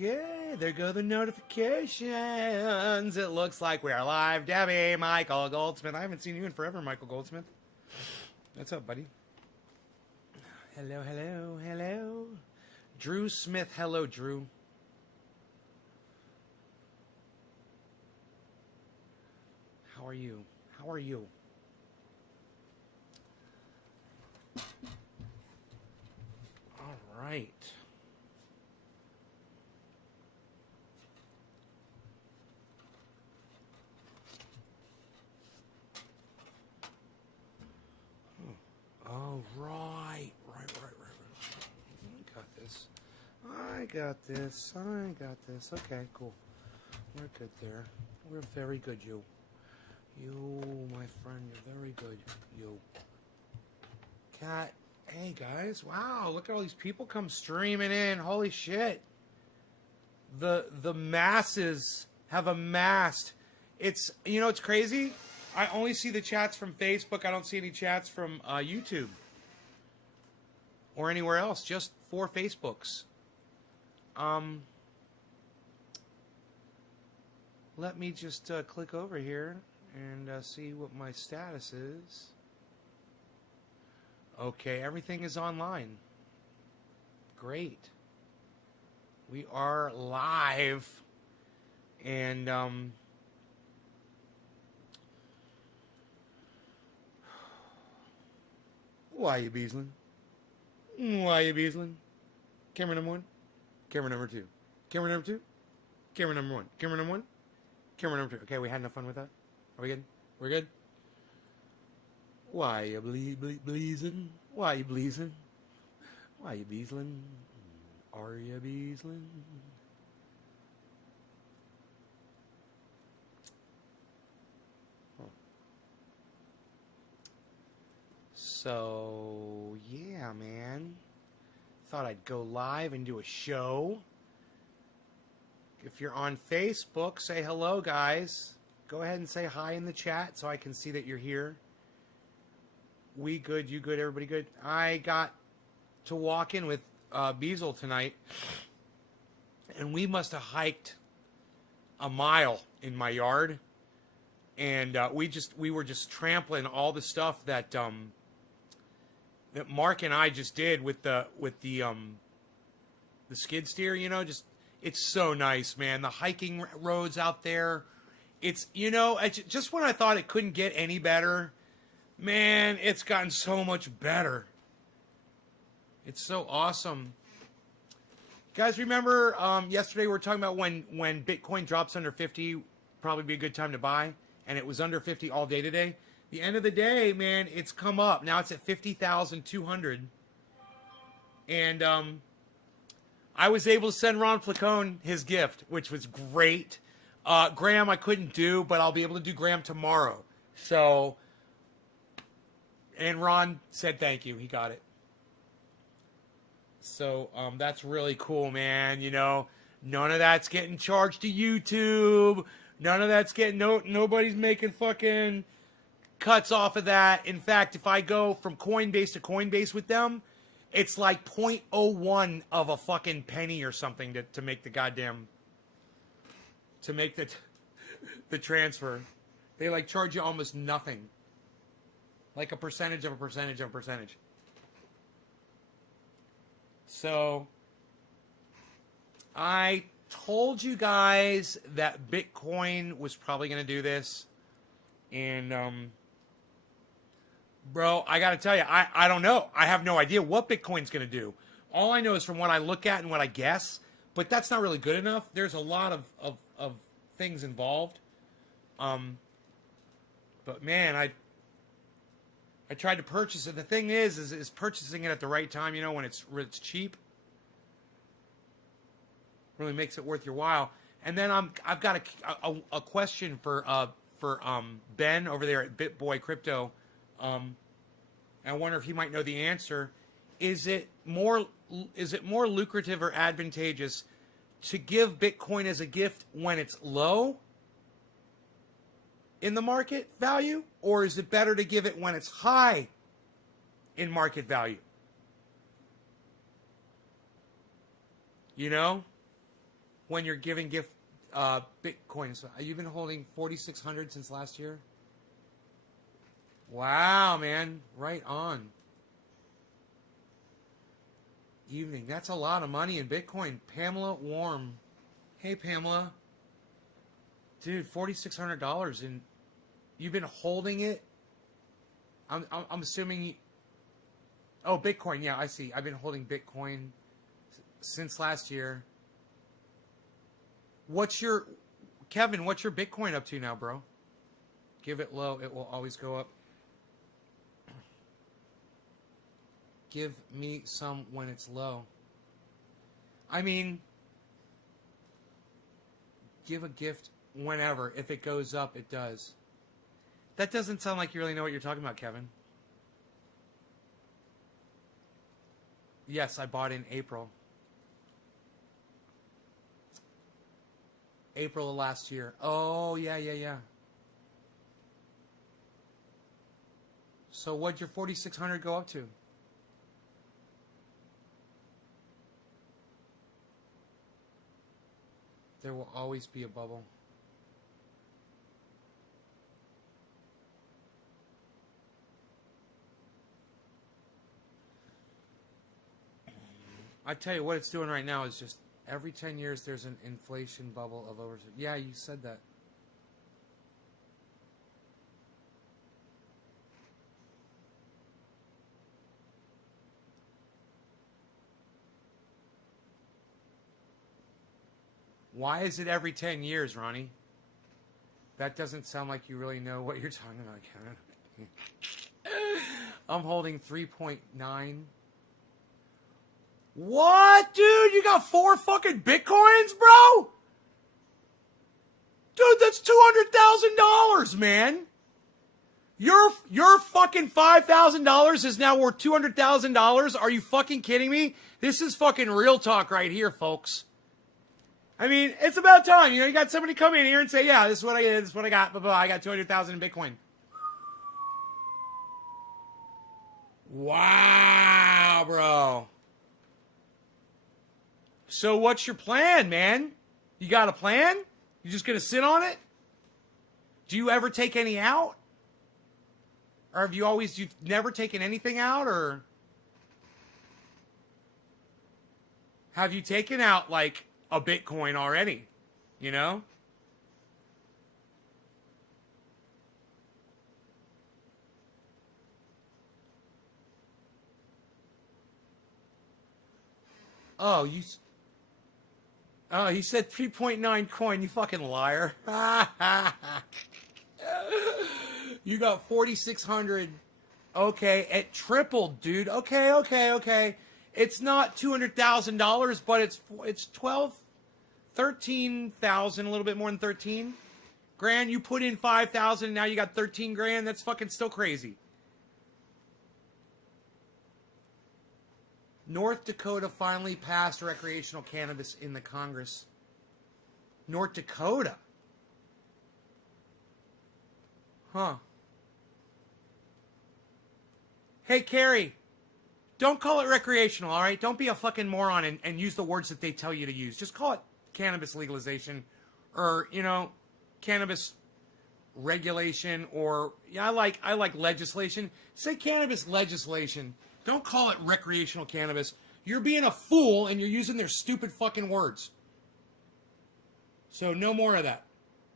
Okay, there go the notifications. It looks like we are live. Debbie, Michael Goldsmith. I haven't seen you in forever, Michael Goldsmith. What's up, buddy? Hello, hello, hello. Drew Smith. Hello, Drew. How are you? How are you? All right. Oh, right. I got this. Okay, cool. We're good there. We're very good, you. You, my friend, you're very good. You. Cat. Hey, guys. Wow, look at all these people come streaming in. Holy shit. The masses have amassed. It's, you know, it's crazy. I only see the chats from Facebook. I don't see any chats from YouTube or anywhere else. Just 4 Facebooks. Let me just click over here and see what my status is. Okay, everything is online. Great. We are live. And why Ya Beezlin? Why Ya Beezlin? Camera number 1. Camera number 2. Camera number 2. Camera number 1. Camera number 1. Camera number 2. Okay, we had enough fun with that? Are we good? We're good? Why ya Beezlin? Why ya Beezlin? Why Ya Beezlin? Are Ya Beezlin? So, yeah, man. Thought I'd go live and do a show. If you're on Facebook, say hello, guys. Go ahead and say hi in the chat so I can see that you're here. We good, you good, everybody good. I got to walk in with Beezl tonight, and we must have hiked a mile in my yard, and we were just trampling all the stuff that that Mark and I just did with the skid steer. You know, just it's so nice, man. The hiking roads out there. It's, you know, just when I thought it couldn't get any better, man, it's gotten so much better. It's so awesome. Guys, remember yesterday we were talking about when Bitcoin drops under 50, probably be a good time to buy, and it was under 50 all day today. The end of the day, man, it's come up. Now it's at 50,200. And I was able to send Ron Flacone his gift, which was great. Graham I couldn't do, but I'll be able to do Graham tomorrow. So, and Ron said thank you. He got it. So, that's really cool, man. You know, none of that's getting charged to YouTube. None of that's getting, nobody's making fucking cuts off of that. In fact, if I go from Coinbase to Coinbase with them, it's like 0.01 of a fucking penny or something to make the goddamn, to make the transfer. They like charge you almost nothing. Like a percentage of a percentage of a percentage. So, I told you guys that Bitcoin was probably going to do this. And, bro, I got to tell you, I don't know. I have no idea what Bitcoin's going to do. All I know is from what I look at and what I guess. But that's not really good enough. There's a lot of things involved. But, man, I tried to purchase it. The thing is purchasing it at the right time, you know, when it's cheap. Really makes it worth your while. And then I've got a question for Ben over there at BitBoy Crypto. I wonder if he might know the answer. Is it more lucrative or advantageous to give Bitcoin as a gift when it's low in the market value, or is it better to give it when it's high in market value? You know? when you're giving gift Bitcoin. So you've been holding 4,600 since last year? Wow, man. Right on. Evening. That's a lot of money in Bitcoin. Pamela Warm. Hey, Pamela. Dude, $4,600 and you've been holding it? I'm assuming... Oh, Bitcoin. Yeah, I see. I've been holding Bitcoin since last year. Kevin, what's your Bitcoin up to now, bro? Give it low. It will always go up. Give me some when it's low. I mean, give a gift whenever. If it goes up, it does. That doesn't sound like you really know what you're talking about, Kevin. Yes, I bought in April. April of last year. Oh, yeah. So what'd your 4,600 go up to? There will always be a bubble. I tell you what it's doing right now is just every 10 years there's an inflation bubble of over. Yeah, you said that. Why is it every 10 years, Ronnie? That doesn't sound like you really know what you're talking about, Kevin. I'm holding 3.9. What, dude? You got 4 fucking Bitcoins, bro? Dude, that's $200,000, man. Your fucking $5,000 is now worth $200,000. Are you fucking kidding me? This is fucking real talk right here, folks. I mean, it's about time. You know, you got somebody come in here and say, yeah, this is what I did, this is what I got, blah, blah, I got 200,000 in Bitcoin. Wow, bro. So what's your plan, man? You got a plan? You just gonna sit on it? Do you ever take any out? Or have you've never taken anything out, or have you taken out, like, a Bitcoin already, you know? Oh, he said 3.9 coin, you fucking liar. You got 4,600. Okay, it tripled, dude. Okay. It's not $200,000, but it's 13,000, a little bit more than 13 grand. You put in 5,000, now you got 13 grand. That's fucking still crazy. North Dakota finally passed recreational cannabis in the Congress. North Dakota. Huh. Hey, Carrie. Don't call it recreational, all right? Don't be a fucking moron and use the words that they tell you to use. Just call it cannabis legalization or, you know, cannabis regulation or, yeah, I like legislation. Say cannabis legislation. Don't call it recreational cannabis. You're being a fool and you're using their stupid fucking words. So no more of that.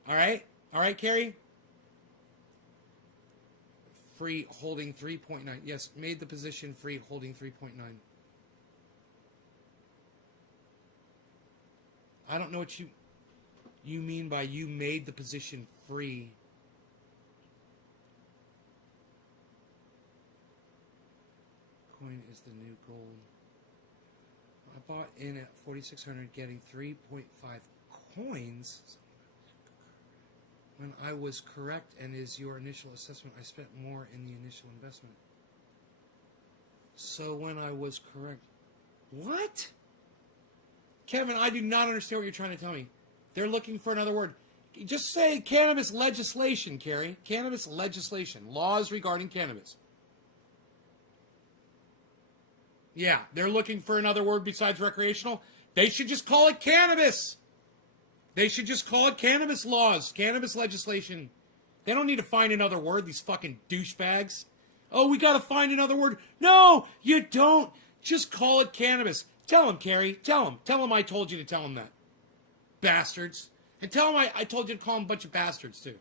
All right? All right, Carrie? Free holding 3.9. Yes, made the position free holding 3.9. I don't know what you mean by you made the position free. Coin is the new gold. I bought in at 4,600 getting 3.5 coins. When I was correct and is your initial assessment, I spent more in the initial investment. So when I was correct... What? Kevin, I do not understand what you're trying to tell me. They're looking for another word. Just say cannabis legislation, Carrie. Cannabis legislation. Laws regarding cannabis. Yeah, they're looking for another word besides recreational. They should just call it cannabis. They should just call it cannabis laws, cannabis legislation. They don't need to find another word, these fucking douchebags. Oh, we gotta find another word. No, you don't. Just call it cannabis. Tell him, Carrie. Tell him. Tell him I told you to tell him that. Bastards. And tell him I told you to call him a bunch of bastards, too.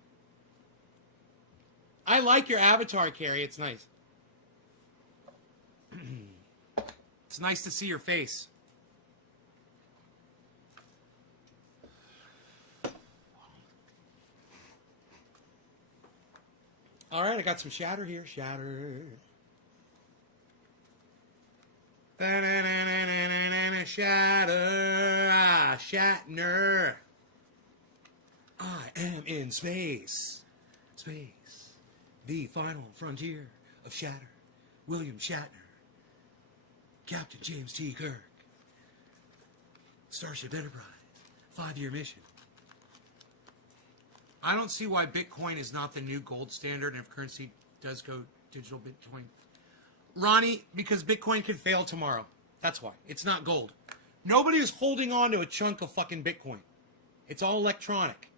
I like your avatar, Carrie. It's nice. It's nice to see your face. All right, I got some shatter here. Shatter. Shatter. Ah, Shatner. I am in space. Space. The final frontier of Shatter. William Shatner. Captain James T. Kirk. Starship Enterprise. 5-year mission. I don't see why Bitcoin is not the new gold standard, and if currency does go digital Bitcoin. Ronnie, because Bitcoin could fail tomorrow. That's why. It's not gold. Nobody is holding on to a chunk of fucking Bitcoin. It's all electronic.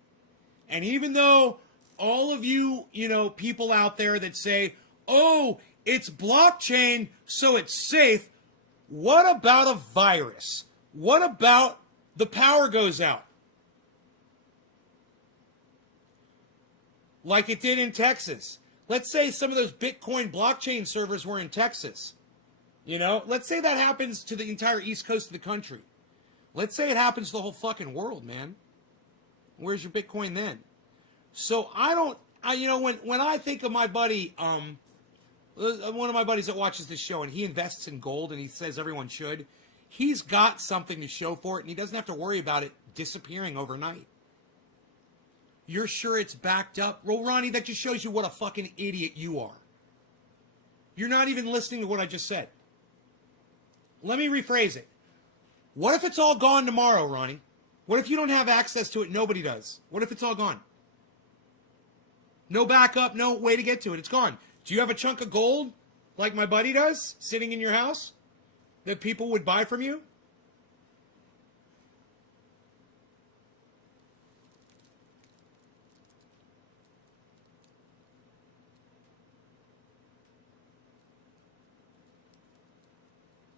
And even though all of you, people out there that say, oh, it's blockchain, so it's safe, what about a virus? What about the power goes out? Like it did in Texas. Let's say some of those Bitcoin blockchain servers were in Texas. Let's say that happens to the entire east coast of the country. Let's say it happens to the whole fucking world, man. Where's your Bitcoin then? So when I think of my buddy, one of my buddies that watches this show, and he invests in gold, and he says everyone should, he's got something to show for it, and he doesn't have to worry about it disappearing overnight. You're sure it's backed up? Well, Ronnie, that just shows you what a fucking idiot you are. You're not even listening to what I just said. Let me rephrase it. What if it's all gone tomorrow, Ronnie? What if you don't have access to it? Nobody does. What if it's all gone? No backup, no way to get to it. It's gone. Do you have a chunk of gold, like my buddy does, sitting in your house, that people would buy from you?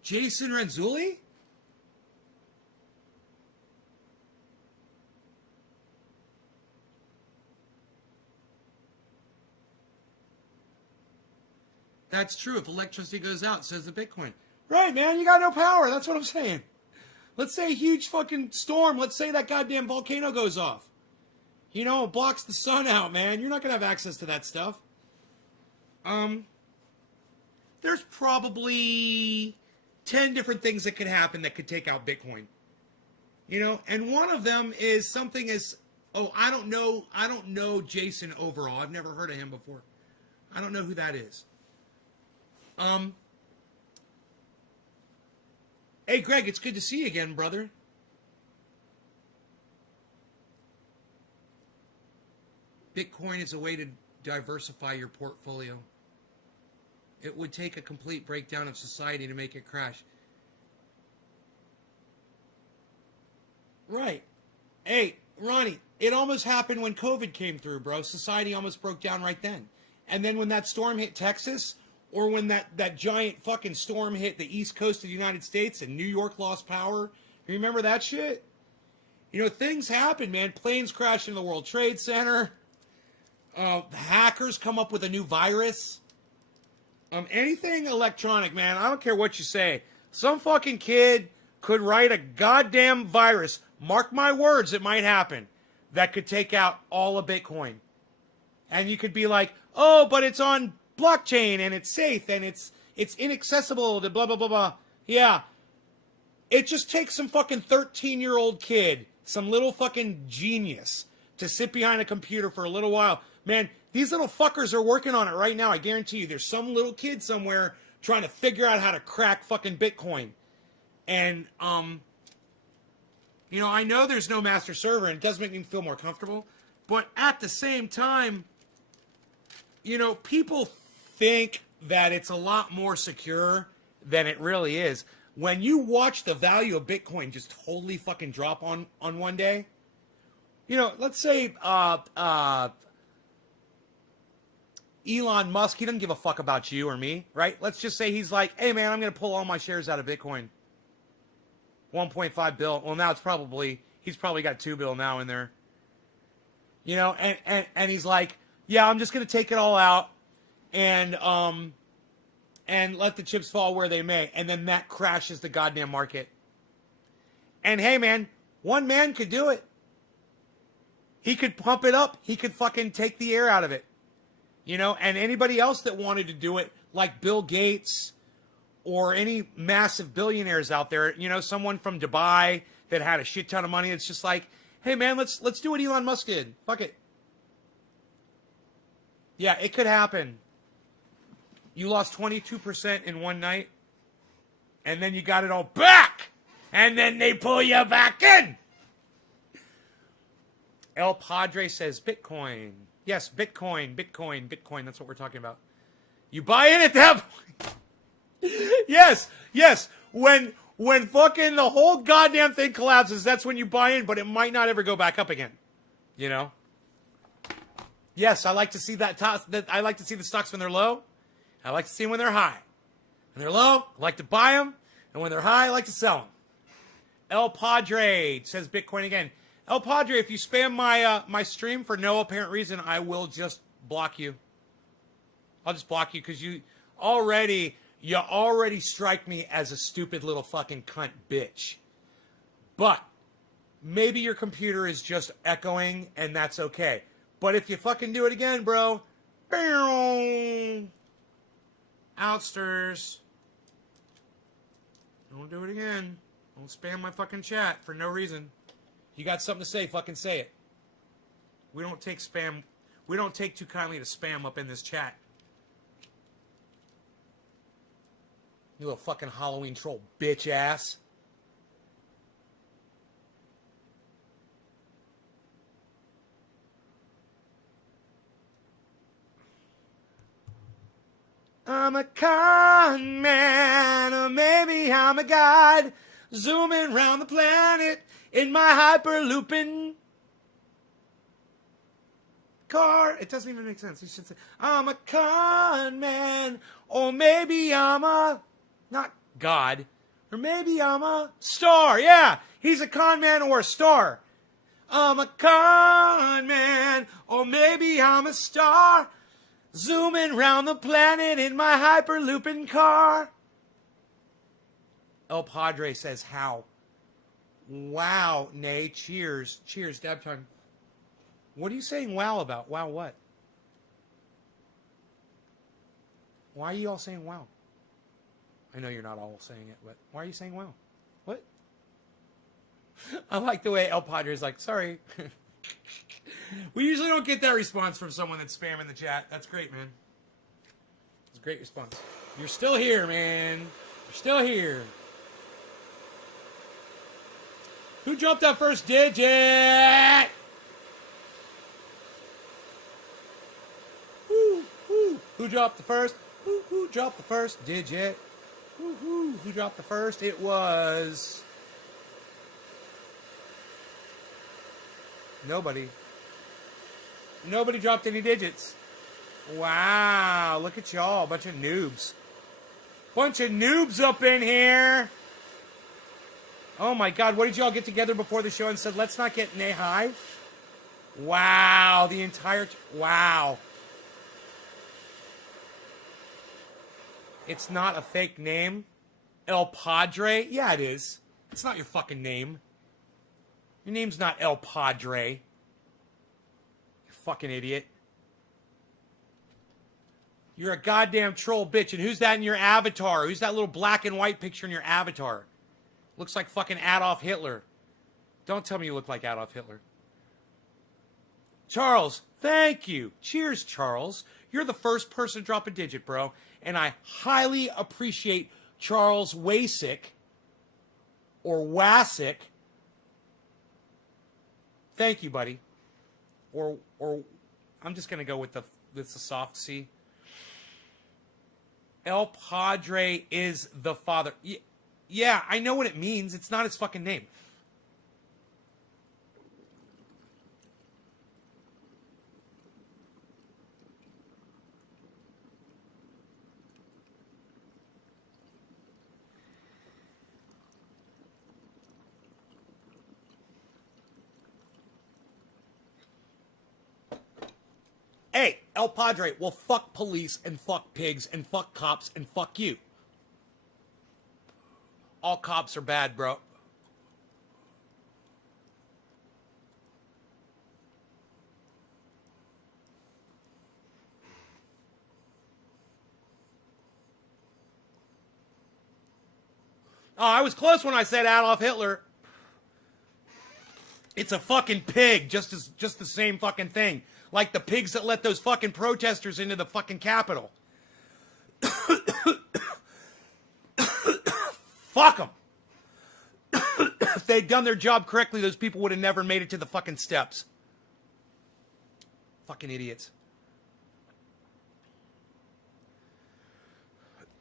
Jason Renzulli? That's true. If electricity goes out, says the Bitcoin. Right, man. You got no power. That's what I'm saying. Let's say a huge fucking storm. Let's say that goddamn volcano goes off. It blocks the sun out, man. You're not going to have access to that stuff. There's probably 10 different things that could happen that could take out Bitcoin. And one of them is something as, I don't know Jason overall. I've never heard of him before. I don't know who that is. Hey, Greg, it's good to see you again, brother. Bitcoin is a way to diversify your portfolio. It would take a complete breakdown of society to make it crash. Right. Hey, Ronnie, it almost happened when COVID came through, bro. Society almost broke down right then. And then when that storm hit Texas, or when that giant fucking storm hit the east coast of the United States and New York lost power, you remember that shit? Things happen, man. Planes crash into the World Trade Center. The hackers come up with a new virus. Anything electronic, man. I don't care what you say. Some fucking kid could write a goddamn virus. Mark my words, it might happen. That could take out all of Bitcoin. And you could be like, oh, but it's on blockchain and it's safe and it's inaccessible to blah, blah, blah, blah. Yeah. It just takes some fucking 13-year-old kid, some little fucking genius, to sit behind a computer for a little while. Man, these little fuckers are working on it right now. I guarantee you there's some little kid somewhere trying to figure out how to crack fucking Bitcoin. And, I know there's no master server and it does make me feel more comfortable. But at the same time, people think that it's a lot more secure than it really is. When you watch the value of Bitcoin just totally fucking drop on one day, You know, let's say Elon Musk, he doesn't give a fuck about you or me, right? Let's just say he's like, hey, man, I'm going to pull all my shares out of Bitcoin. 1.5 bill. Well, now he's probably got 2 bill now in there. You know, and he's like, yeah, I'm just going to take it all out and let the chips fall where they may. And then that crashes the goddamn market. And hey, man, one man could do it. He could pump it up. He could fucking take the air out of it. You know, and anybody else that wanted to do it, like Bill Gates or any massive billionaires out there, you know, someone from Dubai that had a shit ton of money, it's just like, hey, man, let's do what Elon Musk did. Fuck it. Yeah, it could happen. You lost 22% in one night, and then you got it all back, and then they pull you back in. El Padre says Bitcoin. Yes, Bitcoin. That's what we're talking about. You buy in at that point. Yes. When fucking the whole goddamn thing collapses, that's when you buy in, but it might not ever go back up again. You know? Yes, I like to see that. I like to see the stocks when they're low. I like to see them when they're high. When they're low, I like to buy them, and when they're high, I like to sell them. El Padre says Bitcoin again. El Padre, if you spam my stream for no apparent reason, I will just block you. I'll just block you because you already strike me as a stupid little fucking cunt bitch. But maybe your computer is just echoing, and that's okay. But if you fucking do it again, bro, outsters. Don't do it again. Don't spam my fucking chat for no reason. You got something to say, fucking say it. We don't take spam. We don't take too kindly to spam up in this chat. You little fucking Halloween troll bitch ass. I'm a con man, or maybe I'm a god, zooming around the planet in my hyperlooping car. It doesn't even make sense. You should say, I'm a con man, or maybe I'm a, not God, or maybe I'm a star. Yeah, he's a con man or a star. I'm a con man, or maybe I'm a star, zooming round the planet in my hyperlooping car. El Padre says, how? Wow, nay, cheers. Cheers, dab time. What are you saying wow about? Wow what? Why are you all saying wow? I know you're not all saying it, but why are you saying wow? What? I like the way El Padre is like, sorry. We usually don't get that response from someone that's spamming the chat. That's great, man. It's a great response. You're still here, man. You're still here. Who dropped that first digit? Who dropped the first? Who dropped the first digit? Who dropped the first? It was nobody. Nobody dropped any digits. Wow, look at y'all, bunch of noobs. Bunch of noobs up in here. Oh my God, what did y'all get together before the show and said, let's not get nay high? Wow, the entire, wow. It's not a fake name. El Padre? Yeah, it is. It's not your fucking name. Your name's not El Padre. You fucking idiot. You're a goddamn troll bitch. And who's that in your avatar? Who's that little black and white picture in your avatar? Looks like fucking Adolf Hitler. Don't tell me you look like Adolf Hitler. Charles, thank you. Cheers, Charles. You're the first person to drop a digit, bro. And I highly appreciate Charles Wasick or Wasick. Thank you, buddy. Or I'm just going to go with the soft C. El Padre is the father. Yeah, I know what it means. It's not his fucking name. Hey, El Padre, well, fuck police and fuck pigs and fuck cops and fuck you. All cops are bad, bro. Oh, I was close when I said Adolf Hitler. It's a fucking pig, just the same fucking thing. Like the pigs that let those fucking protesters into the fucking Capitol. Fuck them. If they'd done their job correctly, those people would have never made it to the fucking steps. Fucking idiots.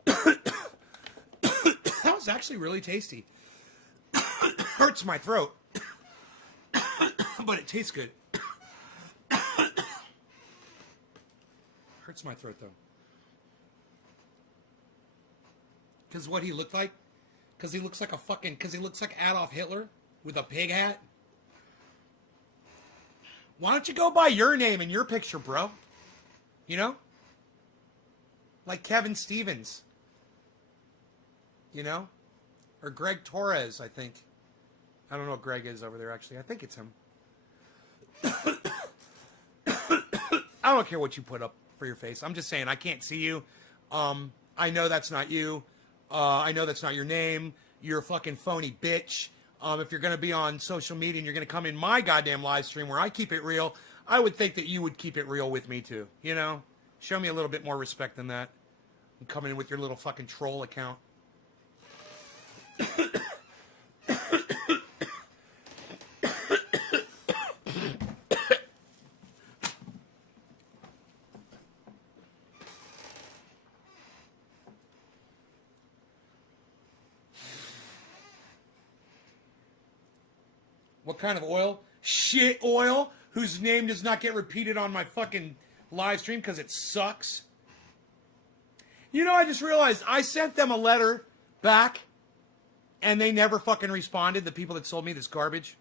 That was actually really tasty. Hurts my throat. But it tastes good. Hurts my throat, though. Because what he looked like? Because he looks like a fucking... Because he looks like Adolf Hitler with a pig hat? Why don't you go by your name and your picture, bro? You know? Like Kevin Stevens. You know? Or Greg Torres, I think. I don't know what Greg is over there, actually. I think it's him. I don't care what you put up for your face. I'm just saying, I can't see you. I know that's not you. I know that's not your name. You're a fucking phony bitch. If you're going to be on social media and you're going to come in my goddamn live stream where I keep it real, I would think that you would keep it real with me too. You know? Show me a little bit more respect than that. I'm coming in with your little fucking troll account. What kind of oil? Shit oil, whose name does not get repeated on my fucking live stream because it sucks. You know, I just realized I sent them a letter back and they never fucking responded, the people that sold me this garbage.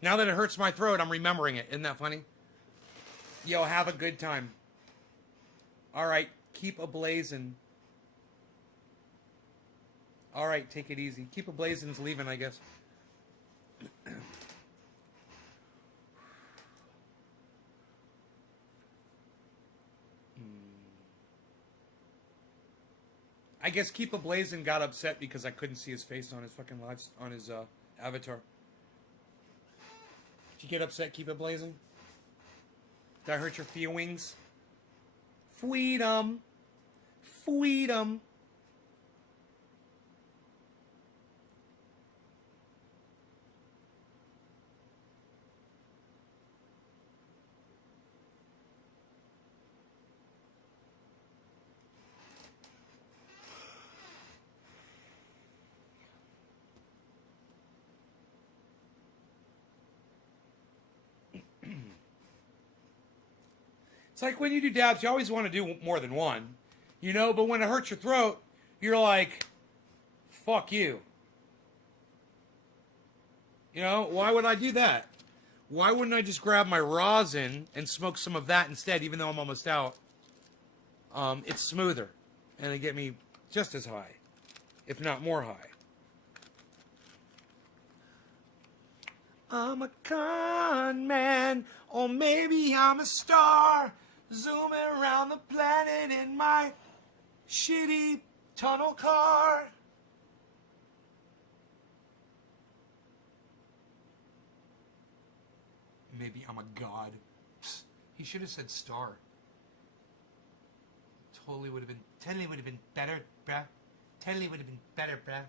Now that it hurts my throat, I'm remembering it. Isn't that funny? Yo, have a good time. All right, keep ablazing. All right, take it easy. Keep ablazing's leaving, I guess. I guess Keep a Blazin' got upset because I couldn't see his face on his fucking live, on his avatar. Did you get upset, Keep a Blazin'? Did I hurt your feelings? Freedom. Freedom. It's like when you do dabs, you always want to do more than one, you know, but when it hurts your throat, you're like, fuck you. You know, why would I do that? Why wouldn't I just grab my rosin and smoke some of that instead, even though I'm almost out? It's smoother, and it'll get me just as high, if not more high. I'm a con man, or maybe I'm a star, zooming around the planet in my shitty tunnel car. Maybe I'm a god. Psst, he should have said star. Totally would have been better, bruh. Totally would have been better, bruh.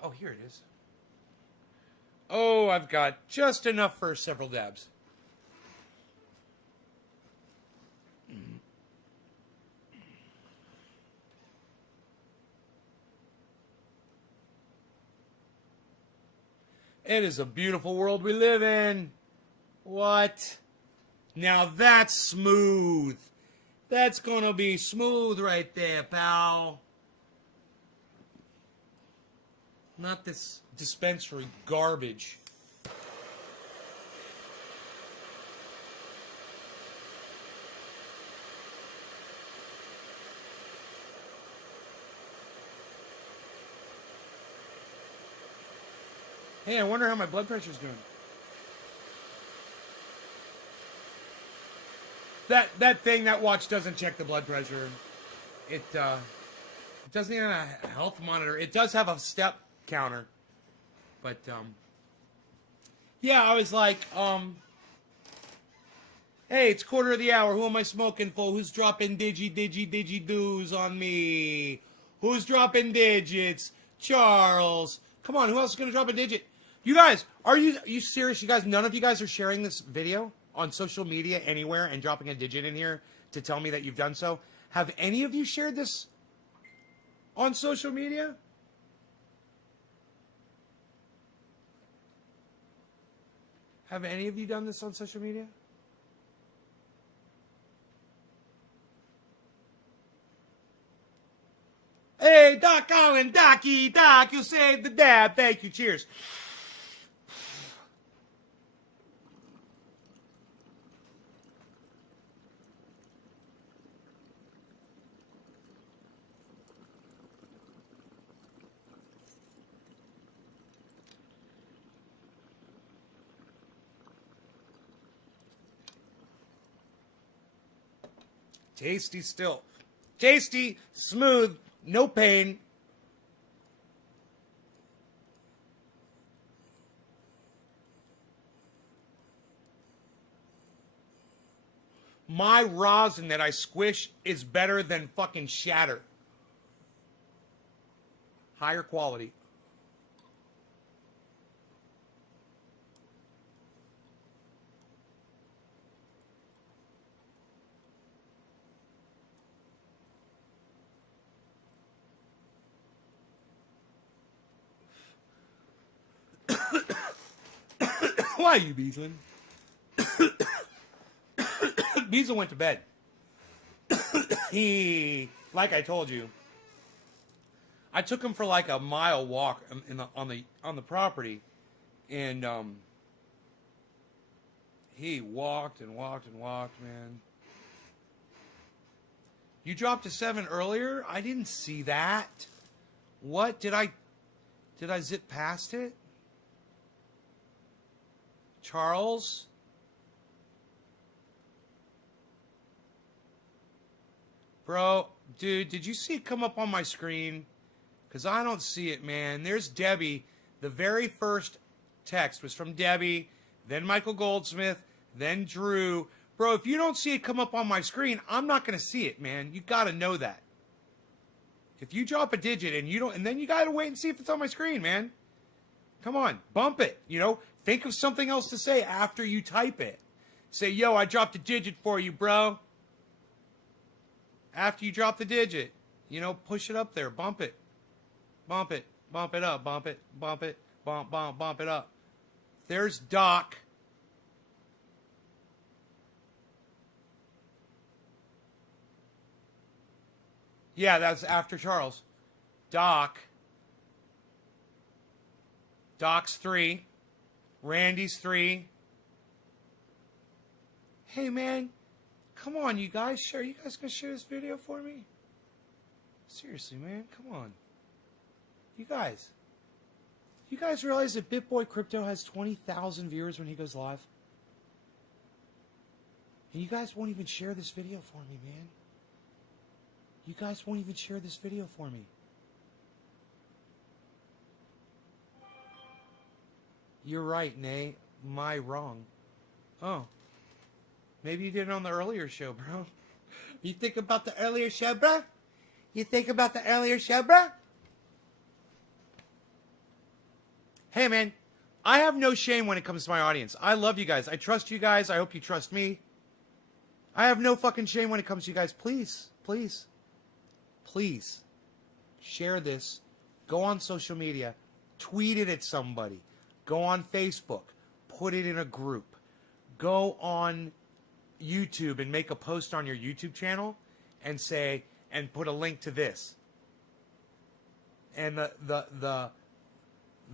Oh, here it is. Oh, I've got just enough for several dabs. It is a beautiful world we live in. What? Now that's smooth. That's gonna be smooth right there, pal. Not this dispensary garbage. Hey, I wonder how my blood pressure's doing. That thing, that watch doesn't check the blood pressure. It doesn't even have a health monitor. It does have a step counter. But, yeah, I was like, hey, it's quarter of the hour. Who am I smoking for? Who's dropping digi-doos on me? Who's dropping digits? Charles. Come on, who else is going to drop a digit? You guys, are you serious? You guys, none of you guys are sharing this video on social media anywhere and dropping a digit in here to tell me that you've done so? Have any of you shared this on social media? Have any of you done this on social media? Hey, Doc Allen, Docky, Doc, you saved the dab. Thank you. Cheers. Tasty still. Tasty, smooth, no pain. My rosin that I squish is better than fucking shatter. Higher quality. Why, you Beezlin? Beezlin went to bed. Like I told you, I took him for like a mile walk on the property, and he walked and walked and walked, man. You dropped to 7 earlier? I didn't see that. What? Did I zip past it? Charles? Bro, dude, did you see it come up on my screen? Because I don't see it, man. There's Debbie. The very first text was from Debbie, then Michael Goldsmith, then Drew. Bro, if you don't see it come up on my screen, I'm not going to see it, man. You got to know that. If you drop a digit and you don't, and then you got to wait and see if it's on my screen, man. Come on, bump it, you know? Think of something else to say after you type it. Say, yo, I dropped a digit for you, bro. After you drop the digit, you know, push it up there, bump it. Bump it, bump it up, bump it, bump it, bump it up. There's Doc. Yeah, that's after Charles. Doc. Doc's 3. Randy's 3. Hey, man. Come on, you guys. Are you guys going to share this video for me? Seriously, man. Come on. You guys. You guys realize that BitBoy Crypto has 20,000 viewers when he goes live? And you guys won't even share this video for me, man. You guys won't even share this video for me. You're right, Nay. My wrong. Oh. Maybe you did it on the earlier show, bro. You think about the earlier show, bro? You think about the earlier show, bro? Hey, man. I have no shame when it comes to my audience. I love you guys. I trust you guys. I hope you trust me. I have no fucking shame when it comes to you guys. Please, please, please share this. Go on social media. Tweet it at somebody. Go on Facebook. Put it in a group. Go on YouTube and make a post on your YouTube channel and say, and put a link to this. And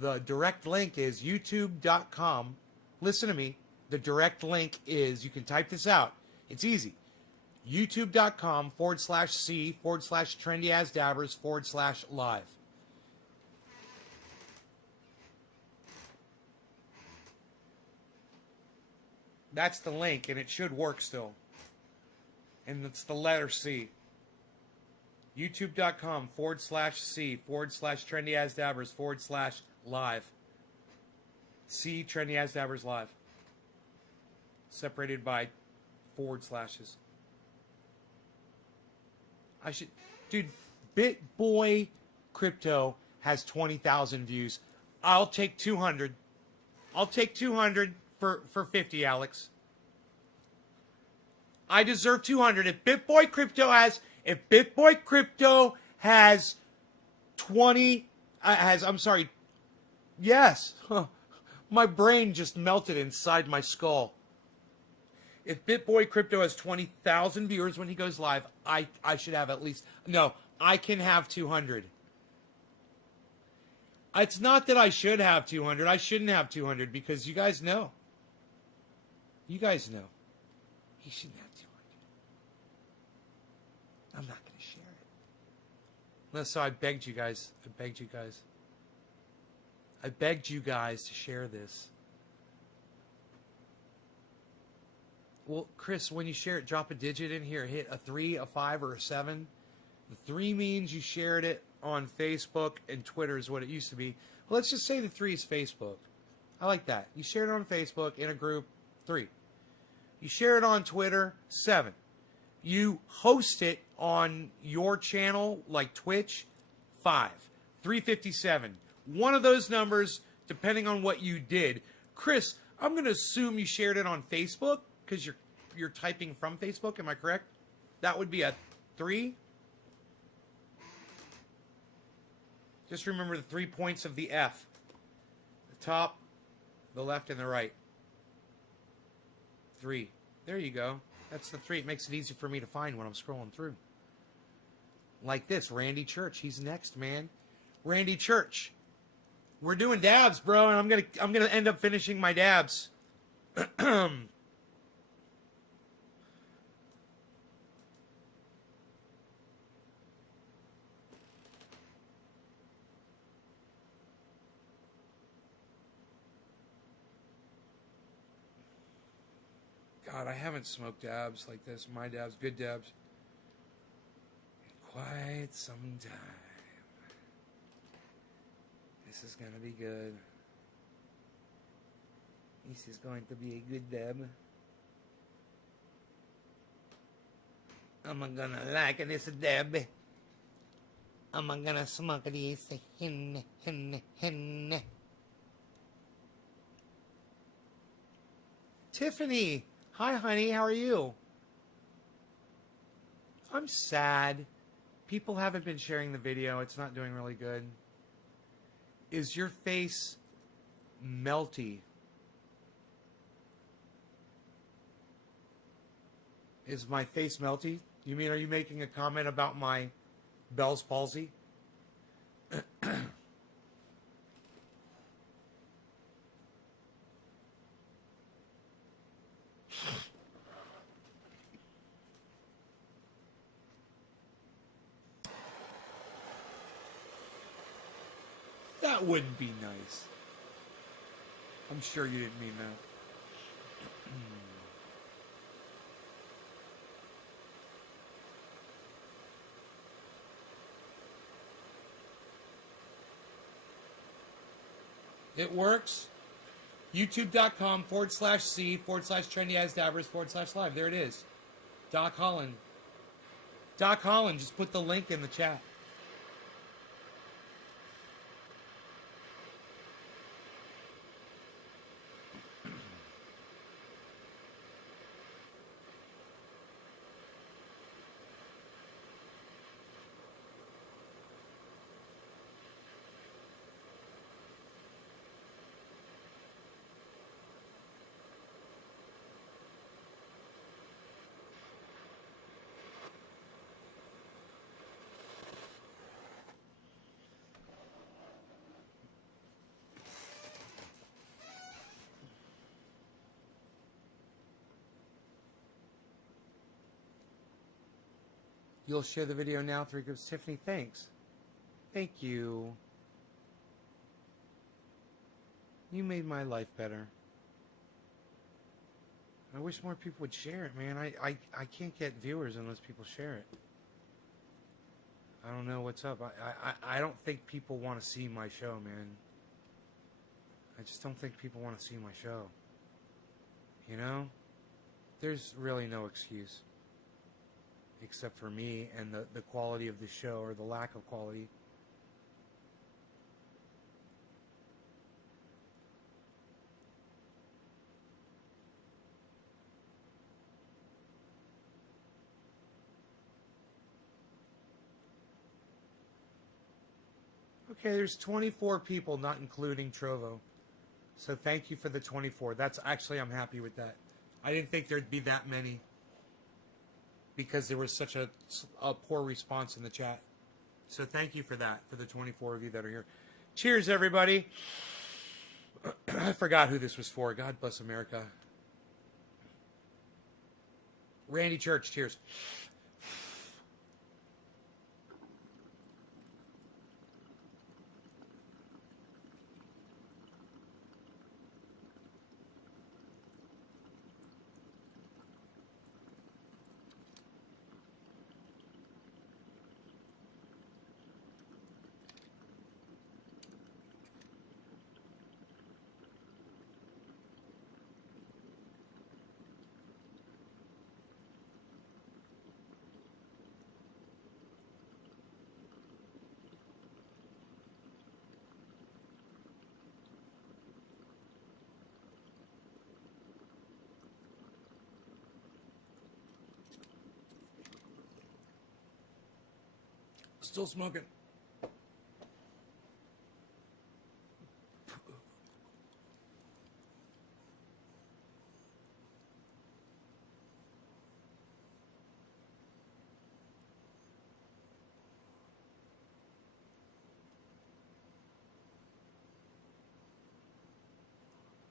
The direct link is youtube.com. Listen to me. The direct link is, you can type this out. It's easy. youtube.com/C/trendyasdabbers/live. That's the link, and it should work still. And it's the letter C. youtube.com/C/trendyasdabbers/live. C trendyasdabbers live. Separated by forward slashes. I should, dude. BitBoy Crypto has 20,000 views. I'll take 200. I'll take 200 for 50, Alex. I deserve 200. If BitBoy Crypto has 20, I'm sorry. Yes. My brain just melted inside my skull. If BitBoy Crypto has 20,000 viewers when he goes live, I should have at least... No, I can have 200. It's not that I should have 200. I shouldn't have 200 because you guys know. You guys know. He shouldn't have 200. I'm not going to share it. No, so I begged you guys. I begged you guys to share this. Well, Chris, when you share it, drop a digit in here. Hit a 3, a 5, or a 7. The 3 means you shared it on Facebook, and Twitter is what it used to be. Well, let's just say the 3 is Facebook. I like that. You shared it on Facebook in a group, 3. You share it on Twitter, 7. You host it on your channel, like Twitch, 5. 357. One of those numbers, depending on what you did. Chris, I'm going to assume you shared it on Facebook because you're typing from Facebook. Am I correct? That would be a 3. Just remember the 3 points of the F. The top, the left, and the right. 3. There you go. That's the 3. It makes it easy for me to find when I'm scrolling through. Like this, Randy Church. He's next, man. Randy Church. We're doing dabs, bro, and I'm gonna end up finishing my dabs. God, I haven't smoked dabs like this. My dabs, good dabs, in quite some time. This is gonna be good. This is going to be a good dab. I'm gonna like this dab. I'm gonna smoke this. Tiffany. Hi, honey. How are you? I'm sad. People haven't been sharing the video. It's not doing really good. Is your face melty? Is my face melty? You mean, are you making a comment about my Bell's palsy? That wouldn't be nice. I'm sure you didn't mean that. It works. YouTube.com/C/trendyasdabbers/live. There it is. Doc Holland. Doc Holland, just put the link in the chat. You'll share the video now. 3 groups. Tiffany, thanks. Thank you. You made my life better. I wish more people would share it, man. I can't get viewers unless people share it. I don't know what's up. I don't think people want to see my show, man. I just don't think people want to see my show. You know? There's really no excuse. Except for me and the quality of the show, or the lack of quality. Okay, there's 24 people, not including Trovo. So thank you for the 24. That's actually, I'm happy with that. I didn't think there'd be that many, because there was such a poor response in the chat. So thank you for that, for the 24 of you that are here. Cheers, everybody. I forgot who this was for. God bless America. Randy Church, cheers. Still smoking.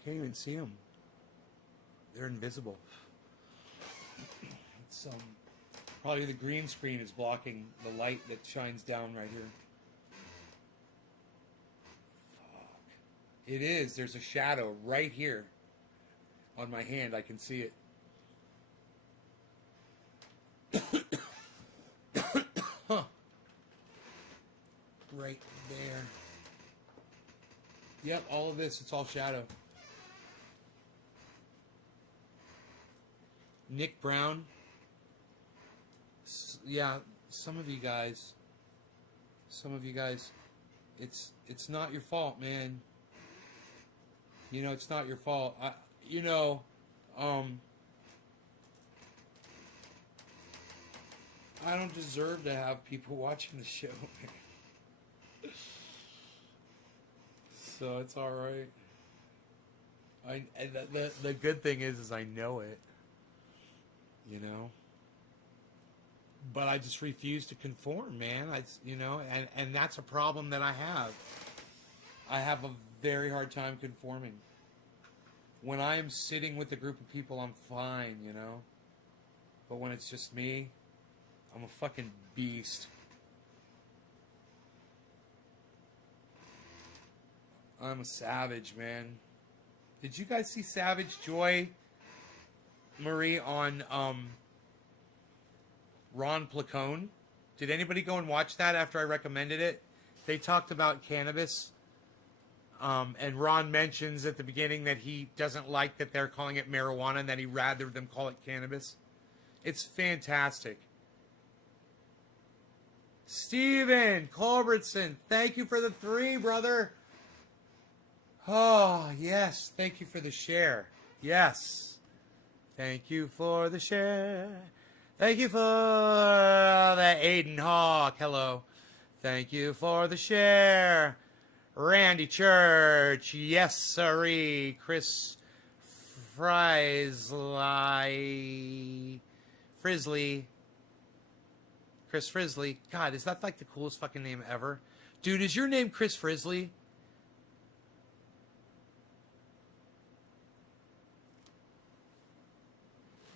Can't even see them. They're invisible. It's probably the green screen is blocking the light that shines down right here. Fuck. It is. There's a shadow right here on my hand. I can see it. Huh. Right there. Yep, all of this, it's all shadow. Nick Brown. Yeah, some of you guys, it's not your fault, man. You know, it's not your fault. I don't deserve to have people watching the show, man. So it's all right. The good thing is I know it. You know. But I just refuse to conform, man. And that's a problem that I have. I have a very hard time conforming. When I am sitting with a group of people, I'm fine, you know. But when it's just me, I'm a fucking beast. I'm a savage, man. Did you guys see Savage Joy, Marie, on Ron Placone? Did anybody go and watch that after I recommended it? They talked about cannabis. And Ron mentions at the beginning that he doesn't like that they're calling it marijuana and that he'd rather them call it cannabis. It's fantastic. Steven Culbertson, thank you for the 3, brother. Oh, yes. Thank you for the share. Yes. Thank you for the share. Thank you for the Aiden Hawk. Hello. Thank you for the share. Randy Church. Yes, sirree. Chris Frisley. Chris Frisley. God, is that like the coolest fucking name ever? Dude, is your name Chris Frisley?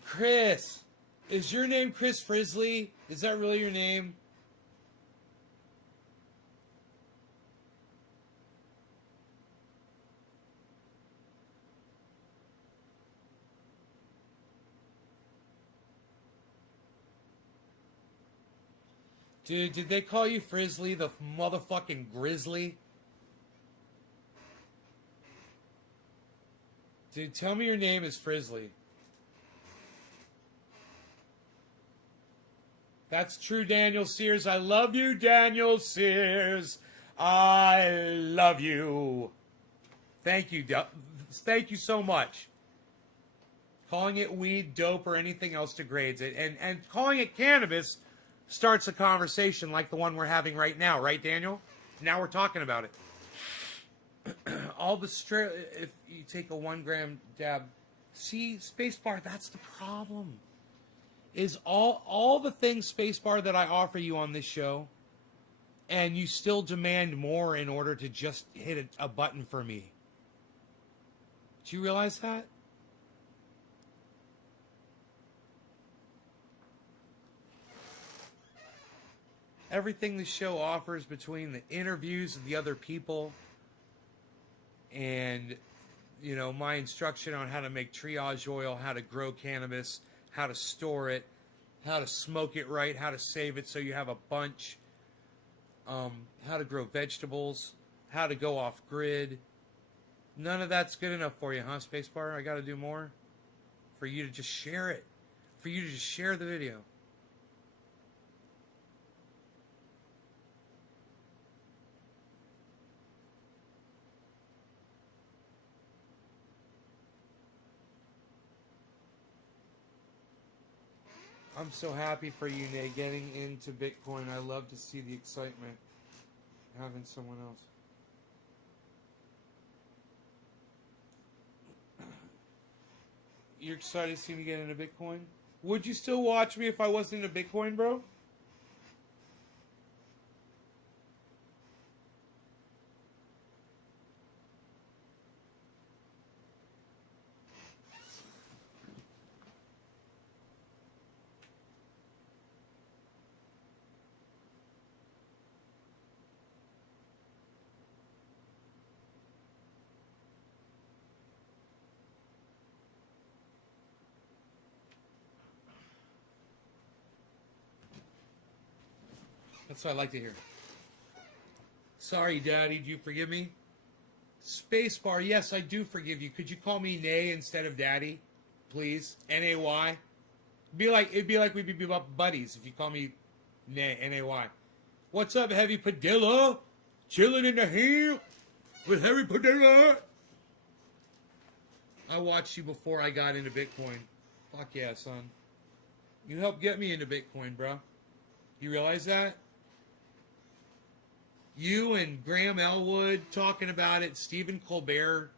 Chris, is your name Chris Frisley? Is that really your name? Dude, did they call you Frizzly, the motherfucking Grizzly? Dude, tell me your name is Frizzly. That's true, Daniel Sears. I love you, Daniel Sears. I love you. Thank you. Thank you so much. Calling it weed, dope, or anything else degrades it. And calling it cannabis starts a conversation like the one we're having right now. Right, Daniel? Now we're talking about it. All the straight... If you take a 1 gram dab... See, spacebar, that's the problem. Is all the things, spacebar, that I offer you on this show, and you still demand more in order to just hit a button for me. Do you realize that? Everything the show offers, between the interviews of the other people and, you know, my instruction on how to make triage oil, how to grow cannabis, how to store it, how to smoke it right, how to save it so you have a bunch, how to grow vegetables, how to go off grid. None of that's good enough for you, huh, Spacebar? I got to do more for you to just share it, for you to just share the video. I'm so happy for you, Nate, getting into Bitcoin. I love to see the excitement having someone else. You're excited to see me get into Bitcoin? Would you still watch me if I wasn't into Bitcoin, bro? That's what I like to hear. Sorry, Daddy, do you forgive me? Spacebar, yes, I do forgive you. Could you call me Nay instead of Daddy, please? N-A-Y. It'd be like we'd be buddies if you call me Nay, N-A-Y. What's up, Heavy Padilla? Chilling in the hill with Heavy Padilla. I watched you before I got into Bitcoin. Fuck yeah, son. You helped get me into Bitcoin, bro. You realize that? You and Graham Elwood talking about it. Stephen Colbert.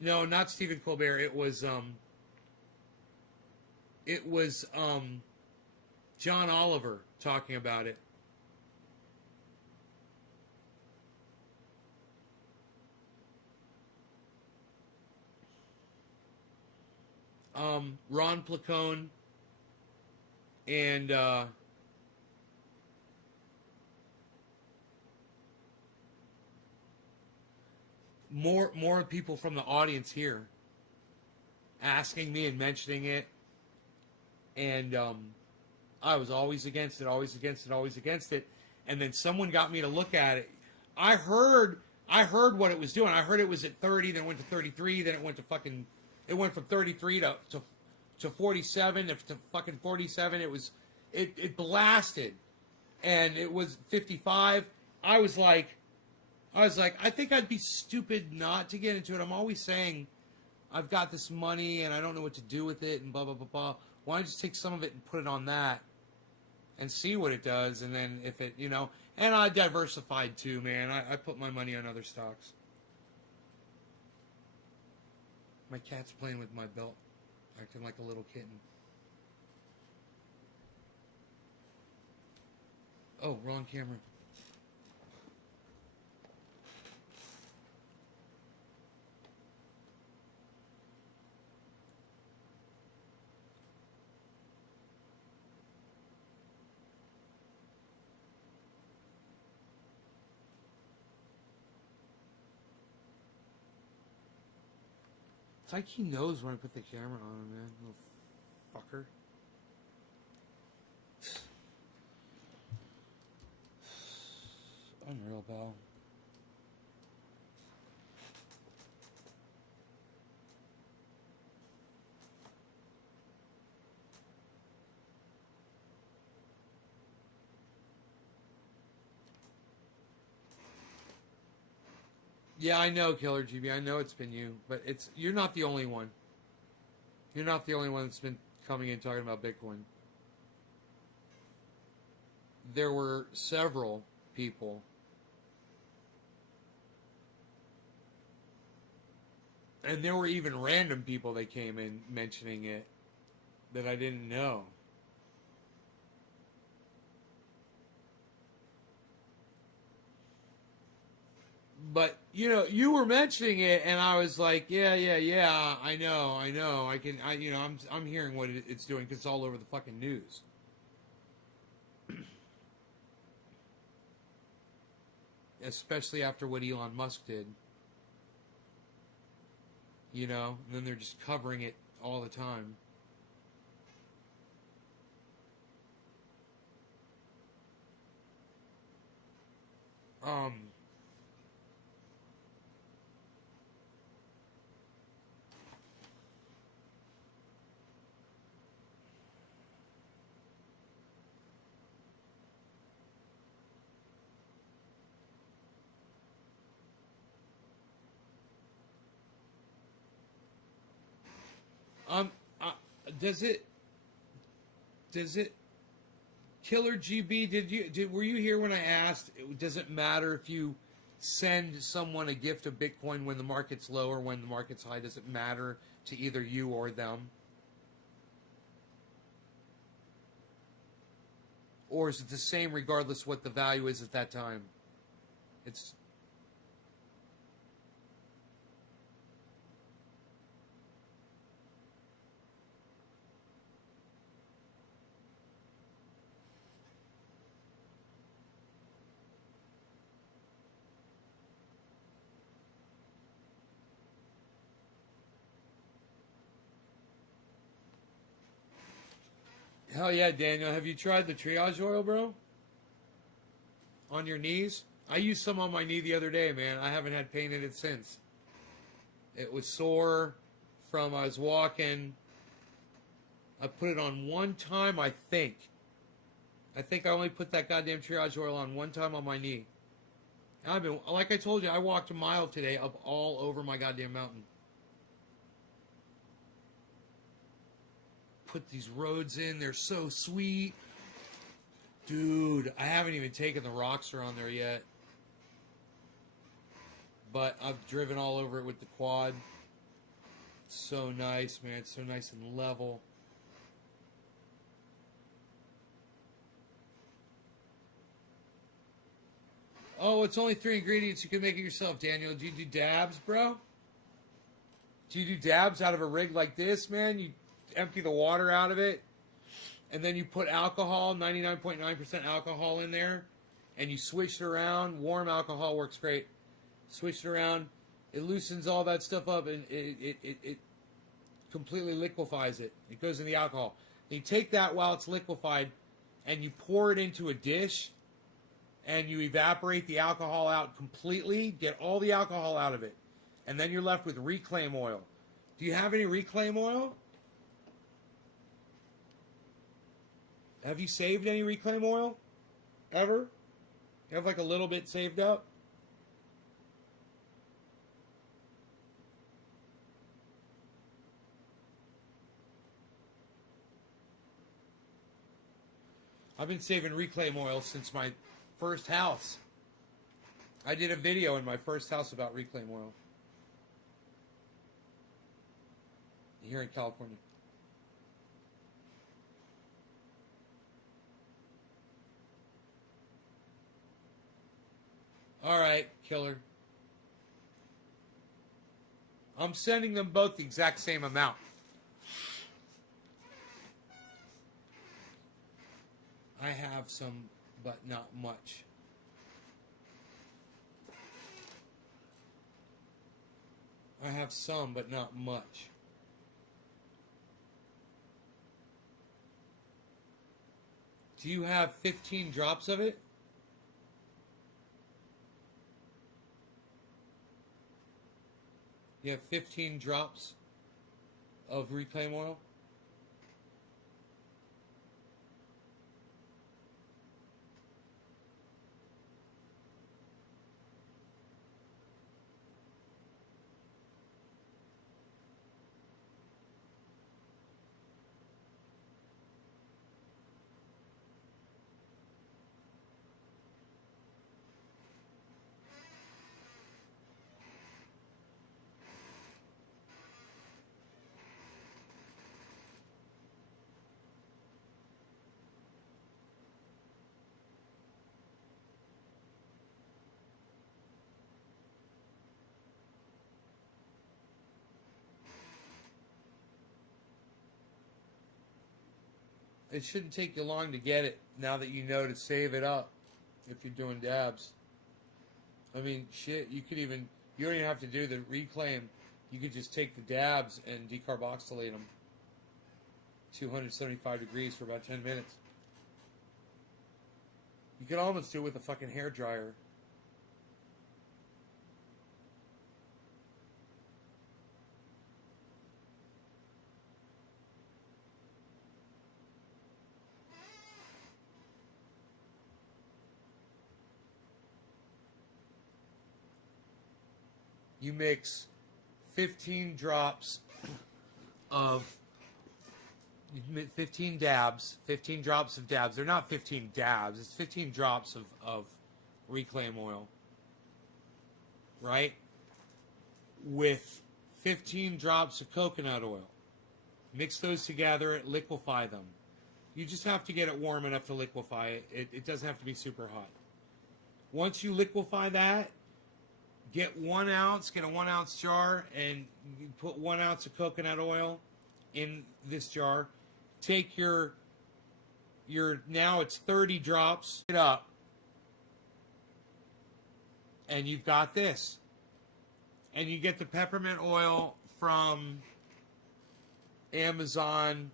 No, not Stephen Colbert. It was John Oliver talking about it. Ron Placone and more people from the audience here asking me and mentioning it, and I was always against it, always against it, always against it, and then someone got me to look at it. I heard what it was doing. I heard it was at 30, then it went to 33, then it went from 33 to 47, to fucking 47. It blasted, and it was 55. I was like, I think I'd be stupid not to get into it. I'm always saying, I've got this money and I don't know what to do with it and blah, blah, blah, blah. Why don't I just take some of it and put it on that and see what it does? And then if it, you know, and I diversified too, man. I put my money on other stocks. My cat's playing with my belt, acting like a little kitten. Oh, wrong camera. It's like he knows when I put the camera on him, man. Little fucker. Unreal, pal. Yeah, I know, Killer GB. I know it's been you, but you're not the only one. You're not the only one that's been coming in talking about Bitcoin. There were several people. And there were even random people that came in mentioning it that I didn't know. But, you know, you were mentioning it, and I was like, yeah, I know. I'm hearing what it's doing because it's all over the fucking news. Especially after what Elon Musk did. You know, and then they're just covering it all the time. Um, uh, does it, Killer GB, were you here when I asked, does it matter if you send someone a gift of Bitcoin when the market's low or when the market's high? Does it matter to either you or them? Or is it the same regardless what the value is at that time? It's... Hell yeah, Daniel. Have you tried the triage oil, bro? On your knees? I used some on my knee the other day, man. I haven't had pain in it since. It was sore from I was walking. I put it on one time, I think. I think I only put that goddamn triage oil on one time on my knee. I've been, like I told you, I walked a mile today up all over my goddamn mountain. Put these roads in, they're so sweet. Dude, I haven't even taken the rocks around there yet. But I've driven all over it with the quad. It's so nice, man. It's so nice and level. Oh, it's only 3 ingredients. You can make it yourself, Daniel. Do you do dabs, bro? Do you do dabs out of a rig like this, man? You empty the water out of it, and then you put alcohol, 99.9% alcohol in there, and you switch it around. Warm alcohol works great. Switch it around. It loosens all that stuff up, and it completely liquefies it. It goes in the alcohol. And you take that while it's liquefied, and you pour it into a dish, and you evaporate the alcohol out completely, get all the alcohol out of it, and then you're left with reclaim oil. Do you have any reclaim oil? Have you saved any reclaim oil? Ever? You have like a little bit saved up? I've been saving reclaim oil since my first house. I did a video in my first house about reclaim oil. Here in California. All right, killer. I'm sending them both the exact same amount. I have some, but not much. I have some, but not much. Do you have 15 drops of it? You have 15 drops of reclaim oil? It shouldn't take you long to get it now that you know to save it up if you're doing dabs. I mean, shit, you don't even have to do the reclaim. You could just take the dabs and decarboxylate them 275 degrees for about 10 minutes. You could almost do it with a fucking hair dryer. You mix 15 drops of 15 dabs, 15 drops of dabs. They're not 15 dabs. It's 15 drops of reclaim oil, right? With 15 drops of coconut oil. Mix those together, liquefy them. You just have to get it warm enough to liquefy it. It doesn't have to be super hot. Once you liquefy that, get 1 ounce, get a 1 ounce jar, and you put 1 ounce of coconut oil in this jar. Take your now it's 30 drops, it up, and you've got this. And you get the peppermint oil from Amazon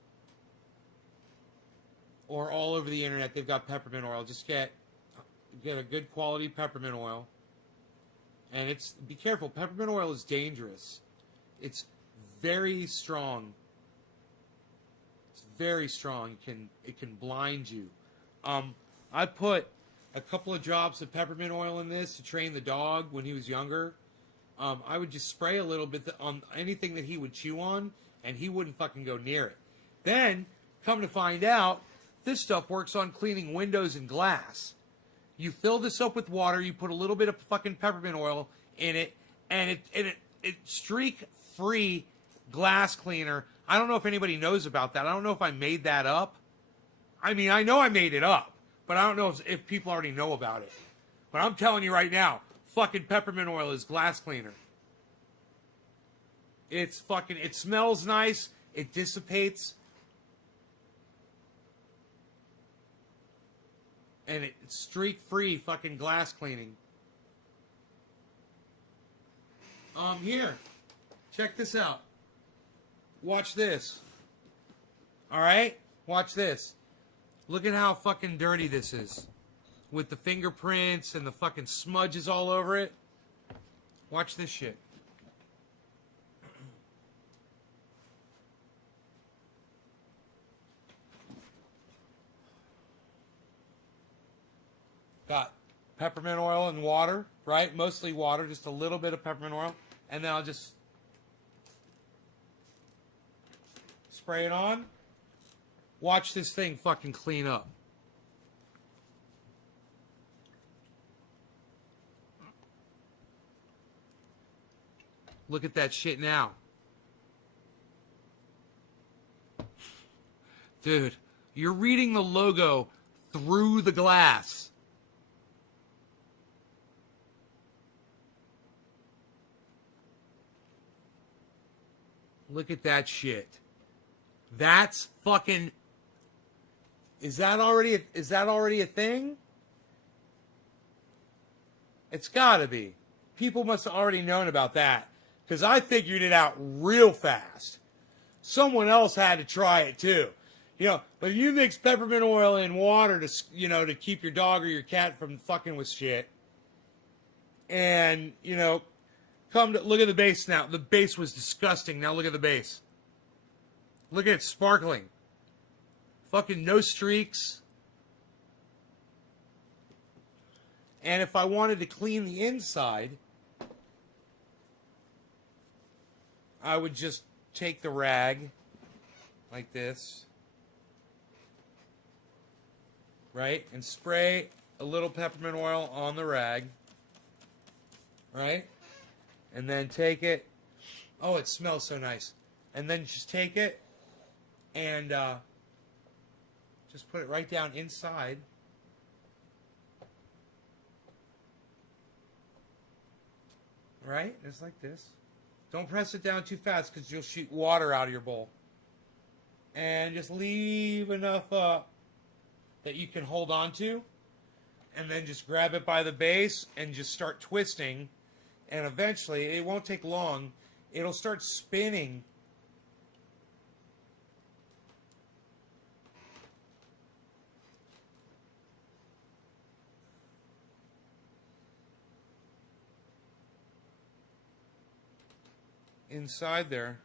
or all over the internet. They've got peppermint oil. Just get a good quality peppermint oil. And be careful, peppermint oil is dangerous. It's very strong. It's very strong. It can blind you. I put a couple of drops of peppermint oil in this to train the dog when he was younger. I would just spray a little bit on anything that he would chew on, and he wouldn't fucking go near it. Then, come to find out, this stuff works on cleaning windows and glass. You fill this up with water, you put a little bit of fucking peppermint oil in it, and it streak-free glass cleaner. I don't know if anybody knows about that. I don't know if I made that up. I mean, I know I made it up, but I don't know if people already know about it. But I'm telling you right now, fucking peppermint oil is glass cleaner. It smells nice, it dissipates, and it's streak-free fucking glass cleaning. Here. Check this out. Watch this. Alright? Watch this. Look at how fucking dirty this is. With the fingerprints and the fucking smudges all over it. Watch this shit. Got peppermint oil and water, right? Mostly water, just a little bit of peppermint oil. And then I'll just spray it on. Watch this thing fucking clean up. Look at that shit now. Dude, you're reading the logo through the glass. Look at that shit. That's fucking... Is that already a thing? It's gotta be. People must have already known about that. because I figured it out real fast. Someone else had to try it too. But if you mix peppermint oil in water to keep your dog or your cat from fucking with shit, and, look at the base now. The base was disgusting. Now look at the base. Look at it sparkling. Fucking no streaks. And if I wanted to clean the inside, I would just take the rag like this, right? And spray a little peppermint oil on the rag, right? And then take it. Oh, it smells so nice. And then just take it and just put it right down inside. Right? Just like this. Don't press it down too fast because you'll shoot water out of your bowl. And just leave enough up that you can hold on to. And then just grab it by the base and just start twisting. And eventually, it won't take long, it'll start spinning. Inside there.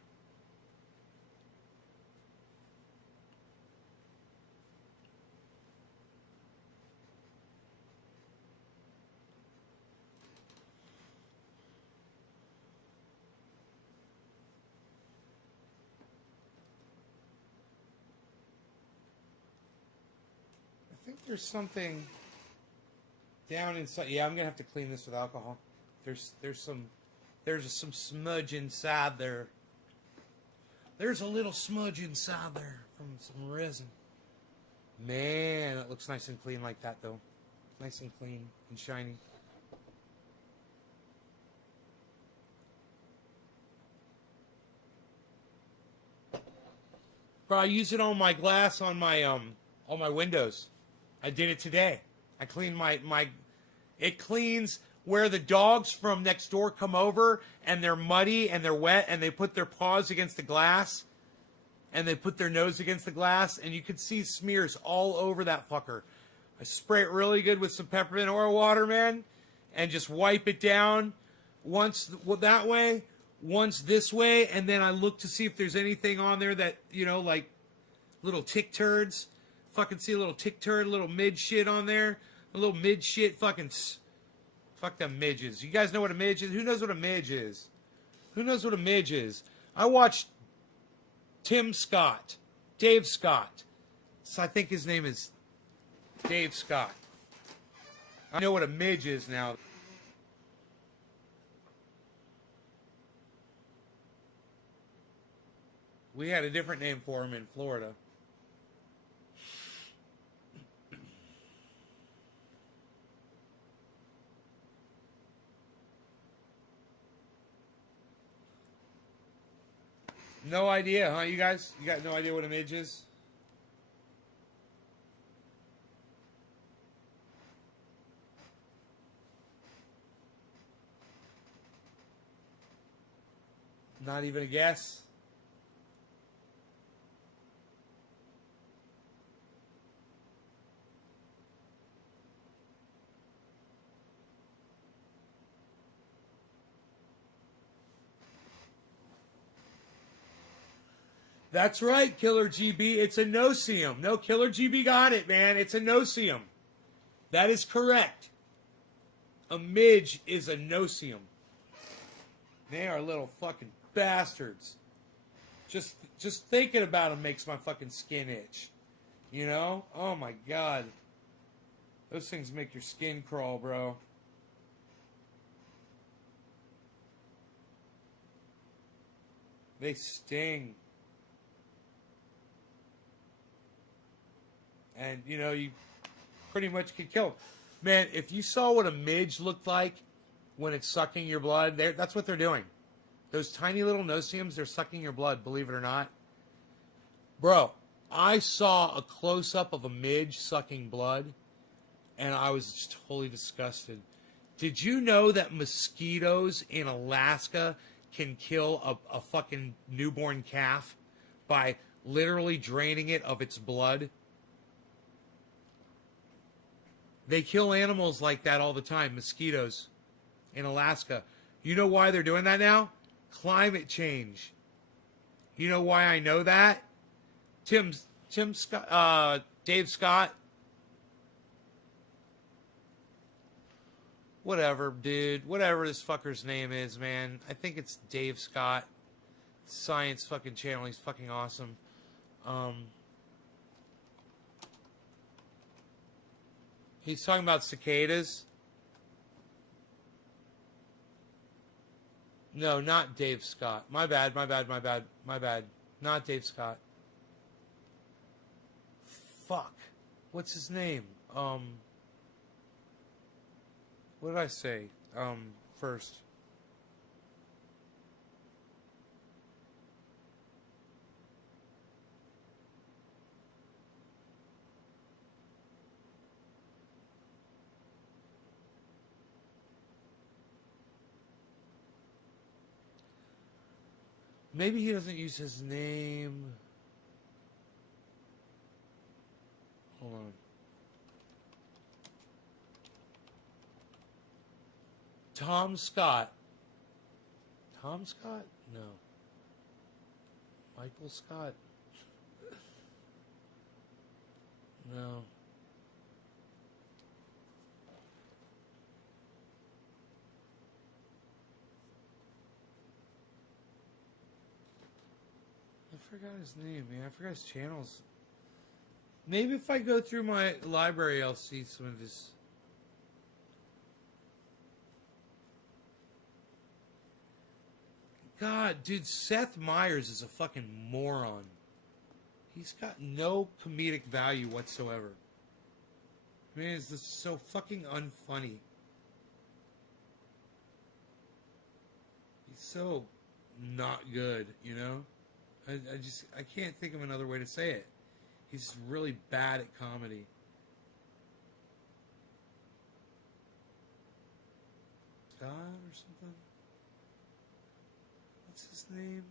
I think there's something down inside. Yeah, I'm gonna have to clean this with alcohol. There's some smudge inside there. There's a little smudge inside there from some resin. Man, it looks nice and clean like that though. Nice and clean and shiny. Bro, I use it on my glass on my windows. I did it today. I cleaned it cleans where the dogs from next door come over and they're muddy and they're wet and they put their paws against the glass and they put their nose against the glass and you can see smears all over that fucker. I spray it really good with some peppermint oil water, man, and just wipe it down once that way, once this way, and then I look to see if there's anything on there that, like little tick turds. Fucking see a little tick turd, a little mid shit on there. A little mid shit, fuck them midges. You guys know what a midge is? Who knows what a midge is? Who knows what a midge is? I watched Dave Scott. So I think his name is Dave Scott. I know what a midge is now. We had a different name for him in Florida. No idea, huh, you guys? You got no idea what a midge is? Not even a guess? That's right, Killer GB. It's a no-seum. No, Killer GB got it, man. It's a no-seum. That is correct. A midge is a no-seum. They are little fucking bastards. Just thinking about them makes my fucking skin itch. You know? Oh my god. Those things make your skin crawl, bro. They sting. And, you pretty much could kill them. Man, if you saw what a midge looked like when it's sucking your blood, that's what they're doing. Those tiny little no-seums, they're sucking your blood, believe it or not. Bro, I saw a close-up of a midge sucking blood, and I was just totally disgusted. Did you know that mosquitoes in Alaska can kill a fucking newborn calf by literally draining it of its blood. They kill animals like that all the time, mosquitoes in Alaska. You know why they're doing that now? Climate change. You know why I know that? Tim Scott, Dave Scott. Whatever, dude. Whatever this fucker's name is, man. I think it's Dave Scott. Science fucking channel. He's fucking awesome. He's talking about cicadas. No, not Dave Scott. My bad. Not Dave Scott. Fuck. What's his name? What did I say? First. Maybe he doesn't use his name. Hold on. Tom Scott. Tom Scott? No. Michael Scott? No. I forgot his name, man. I forgot his channels. Maybe if I go through my library, I'll see some of his... God, dude, Seth Meyers is a fucking moron. He's got no comedic value whatsoever. Man, it's just so fucking unfunny. He's so not good, you know? I can't think of another way to say it. He's really bad at comedy. Scott or something? What's his name?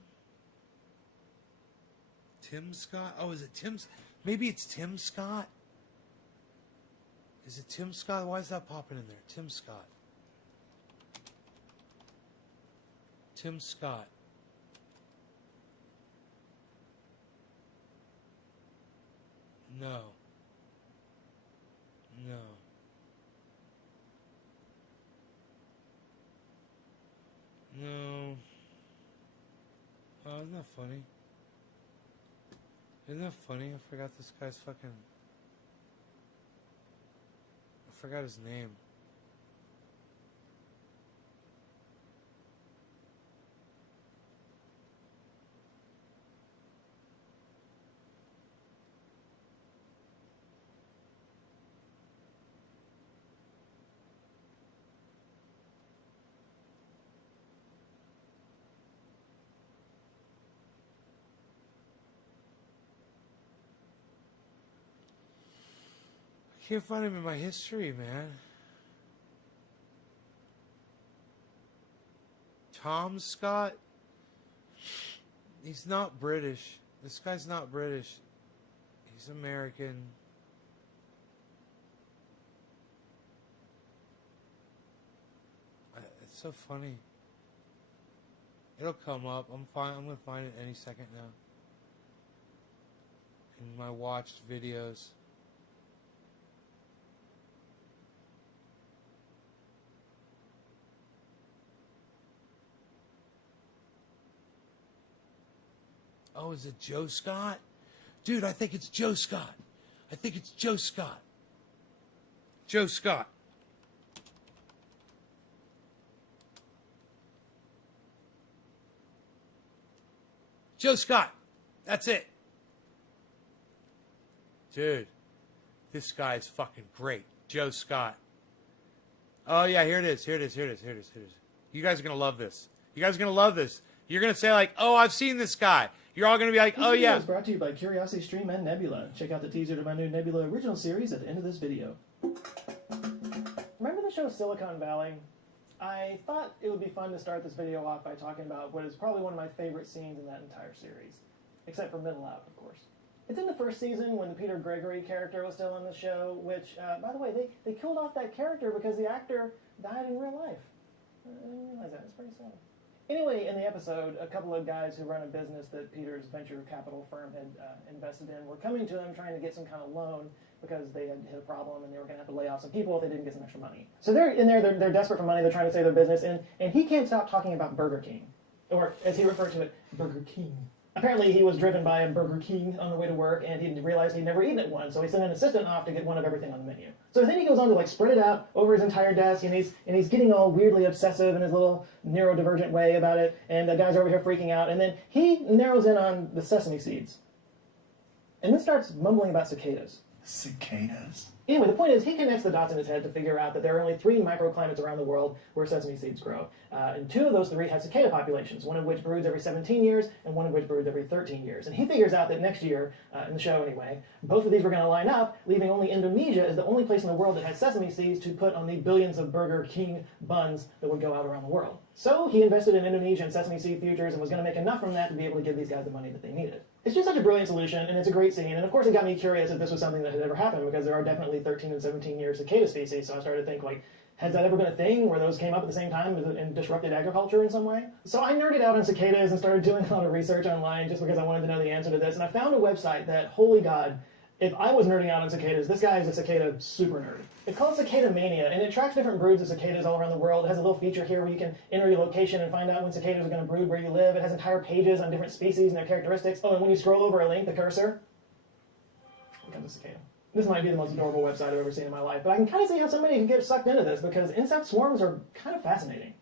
Tim Scott? Oh, is it Tim? Maybe it's Tim Scott? Is it Tim Scott? Why is that popping in there? Tim Scott. Tim Scott. No. No. No. Oh, isn't that funny? Isn't that funny? I forgot this guy's fucking... I forgot his name. I can't find him in my history, man. Tom Scott? He's not British. This guy's not British. He's American. It's so funny. It'll come up. I'm gonna find it any second now. In my watched videos. Oh, is it Joe Scott? Dude, I think it's Joe Scott. I think it's Joe Scott. Joe Scott. Joe Scott. That's it. Dude, this guy is fucking great. Joe Scott. Oh, yeah, here it is. Here it is. Here it is. Here it is. Here it is. You guys are going to love this. You guys are going to love this. You're going to say, like, oh, I've seen this guy. You're all going to be like, oh, yeah. This video is brought to you by Curiosity Stream and Nebula. Check out the teaser to my new Nebula original series at the end of this video. Remember the show Silicon Valley? I thought it would be fun to start this video off by talking about what is probably one of my favorite scenes in that entire series. Except for Middle Out, of course. It's in the first season when the Peter Gregory character was still on the show, which, by the way, they killed off that character because the actor died in real life. I didn't realize that. It's pretty sad. Anyway, in the episode, a couple of guys who run a business that Peter's venture capital firm had invested in were coming to him trying to get some kind of loan because they had hit a problem and they were going to have to lay off some people if they didn't get some extra money. So they're in there, they're desperate for money, they're trying to save their business, and he can't stop talking about Burger King. Or, as he referred to it, Burger King. Apparently he was driven by a Burger King on the way to work, and he realized he'd never eaten at one, so he sent an assistant off to get one of everything on the menu. So then he goes on to like spread it out over his entire desk, and he's getting all weirdly obsessive in his little neurodivergent way about it, and the guys are over here freaking out, and then he narrows in on the sesame seeds. And then starts mumbling about cicadas. Cicadas? Anyway, the point is, he connects the dots in his head to figure out that there are only 3 microclimates around the world where sesame seeds grow. And 2 of those 3 have cicada populations, one of which broods every 17 years, and one of which broods every 13 years. And he figures out that next year, in the show anyway, both of these were going to line up, leaving only Indonesia as the only place in the world that has sesame seeds to put on the billions of Burger King buns that would go out around the world. So he invested in Indonesian sesame seed futures and was going to make enough from that to be able to give these guys the money that they needed. It's just such a brilliant solution, and it's a great scene, and of course it got me curious if this was something that had ever happened, because there are definitely 13 and 17-year cicada species, so I started to think, like, has that ever been a thing where those came up at the same time and disrupted agriculture in some way? So I nerded out on cicadas and started doing a lot of research online just because I wanted to know the answer to this, and I found a website that, holy God, if I was nerding out on cicadas, this guy is a cicada super nerd. It's called Cicada Mania, and it tracks different broods of cicadas all around the world. It has a little feature here where you can enter your location and find out when cicadas are going to brood where you live. It has entire pages on different species and their characteristics. Oh, and when you scroll over a link, the cursor, becomes a cicada. This might be the most adorable website I've ever seen in my life, but I can kind of see how somebody can get sucked into this because insect swarms are kind of fascinating.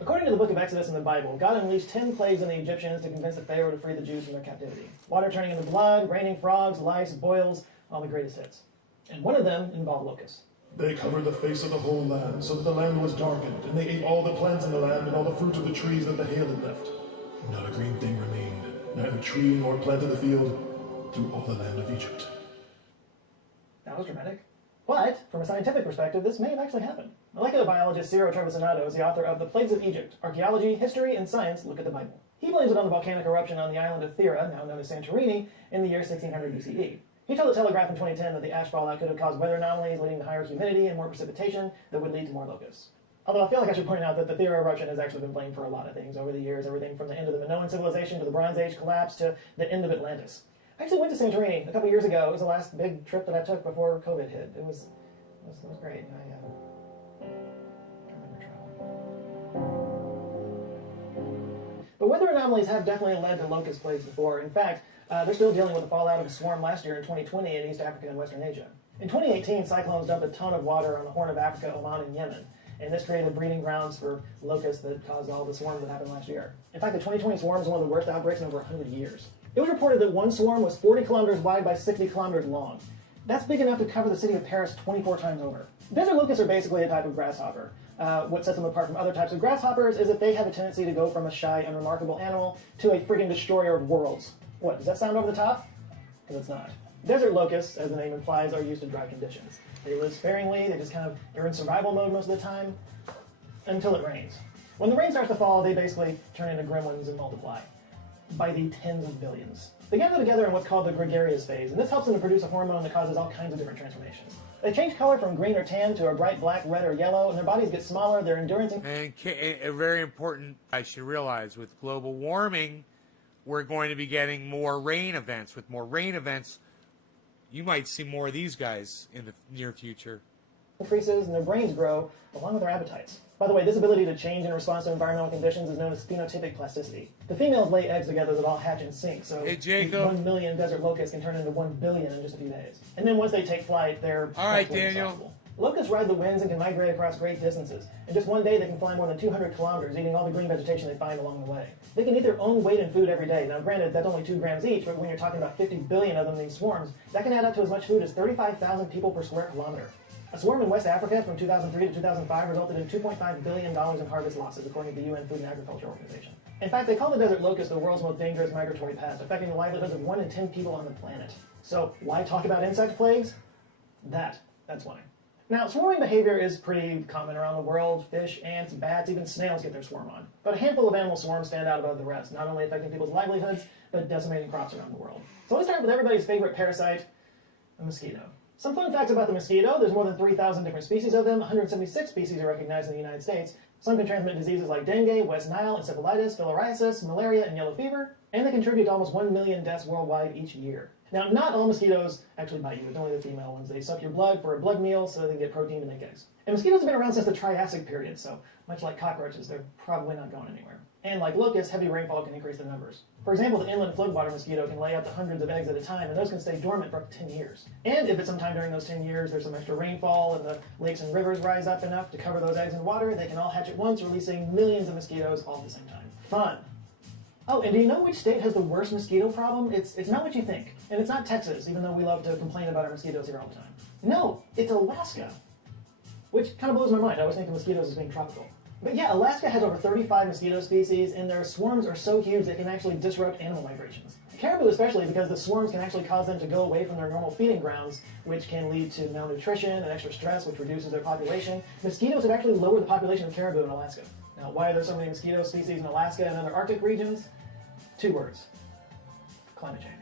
According to the book of Exodus in the Bible, God unleashed 10 plagues on the Egyptians to convince the Pharaoh to free the Jews from their captivity. Water turning into blood, raining frogs, lice, boils, all the greatest hits. And one of them involved locusts. They covered the face of the whole land, so that the land was darkened, and they ate all the plants in the land and all the fruit of the trees that the hail had left. Not a green thing remained, neither tree nor plant of the field, through all the land of Egypt. That was dramatic. But, from a scientific perspective, this may have actually happened. Molecular biologist Ciro Trevisanotto is the author of The Plagues of Egypt, Archaeology, History, and Science Look at the Bible. He blames it on the volcanic eruption on the island of Thera, now known as Santorini, in the year 1600 BCE. He told the Telegraph in 2010 that the ash fallout could have caused weather anomalies leading to higher humidity and more precipitation that would lead to more locusts. Although I feel like I should point out that the Thera eruption has actually been blamed for a lot of things over the years, everything from the end of the Minoan civilization to the Bronze Age collapse to the end of Atlantis. I actually went to Santorini a couple years ago. It was the last big trip that I took before COVID hit. It was great. I remember traveling. But weather anomalies have definitely led to locust plagues before. In fact, they're still dealing with the fallout of a swarm last year in 2020 in East Africa and Western Asia. In 2018, cyclones dumped a ton of water on the Horn of Africa, Oman, and Yemen. And this created breeding grounds for locusts that caused all the swarms that happened last year. In fact, the 2020 swarm is one of the worst outbreaks in over 100 years. It was reported that one swarm was 40 kilometers wide by 60 kilometers long. That's big enough to cover the city of Paris 24 times over. Desert locusts are basically a type of grasshopper. What sets them apart from other types of grasshoppers is that they have a tendency to go from a shy, unremarkable animal to a friggin' destroyer of worlds. What, does that sound over the top? Because it's not. Desert locusts, as the name implies, are used to dry conditions. They live sparingly, they're in survival mode most of the time, until it rains. When the rain starts to fall, they basically turn into gremlins and multiply. By the tens of billions. They gather together in what's called the gregarious phase, and this helps them to produce a hormone that causes all kinds of different transformations. They change color from green or tan to a bright black, red, or yellow, and their bodies get smaller, their endurance... And a very important, I should realize, with global warming, we're going to be getting more rain events. With more rain events, you might see more of these guys in the near future. Increases, and their brains grow, along with their appetites. By the way, this ability to change in response to environmental conditions is known as phenotypic plasticity. The females lay eggs together that all hatch in sync, so hey, Jacob. 1 million desert locusts can turn into 1 billion in just a few days. And then once they take flight, they're... All right, Daniel. Unstoppable. Locusts ride the winds and can migrate across great distances. In just one day, they can fly more than 200 kilometers, eating all the green vegetation they find along the way. They can eat their own weight in food every day. Now, granted, that's only 2 grams each, but when you're talking about 50 billion of them in these swarms, that can add up to as much food as 35,000 people per square kilometer. A swarm in West Africa from 2003 to 2005 resulted in $2.5 billion in harvest losses, according to the UN Food and Agriculture Organization. In fact, they call the desert locust the world's most dangerous migratory pest, affecting the livelihoods of 1 in 10 people on the planet. So, why talk about insect plagues? That's why. Now, swarming behavior is pretty common around the world. Fish, ants, bats, even snails get their swarm on. But a handful of animal swarms stand out above the rest, not only affecting people's livelihoods, but decimating crops around the world. So let's start with everybody's favorite parasite, the mosquito. Some fun facts about the mosquito. There's more than 3,000 different species of them. 176 species are recognized in the United States. Some can transmit diseases like dengue, West Nile, encephalitis, filariasis, malaria, and yellow fever. And they contribute to almost 1 million deaths worldwide each year. Now, not all mosquitoes actually bite you. It's only the female ones. They suck your blood for a blood meal so they can get protein to make eggs. And mosquitoes have been around since the Triassic period, so much like cockroaches, they're probably not going anywhere. And like locusts, heavy rainfall can increase their numbers. For example, the inland floodwater mosquito can lay up to hundreds of eggs at a time, and those can stay dormant for up to 10 years. And if at some time during those 10 years there's some extra rainfall and the lakes and rivers rise up enough to cover those eggs in water, they can all hatch at once, releasing millions of mosquitoes all at the same time. Fun! Oh, and do you know which state has the worst mosquito problem? It's not what you think. And it's not Texas, even though we love to complain about our mosquitoes here all the time. No, it's Alaska. Which kind of blows my mind. I always think of mosquitoes as being tropical. But yeah, Alaska has over 35 mosquito species, and their swarms are so huge they can actually disrupt animal migrations. Caribou especially, because the swarms can actually cause them to go away from their normal feeding grounds, which can lead to malnutrition and extra stress, which reduces their population. Mosquitoes have actually lowered the population of caribou in Alaska. Now, why are there so many mosquito species in Alaska and other Arctic regions? 2 words. Climate change.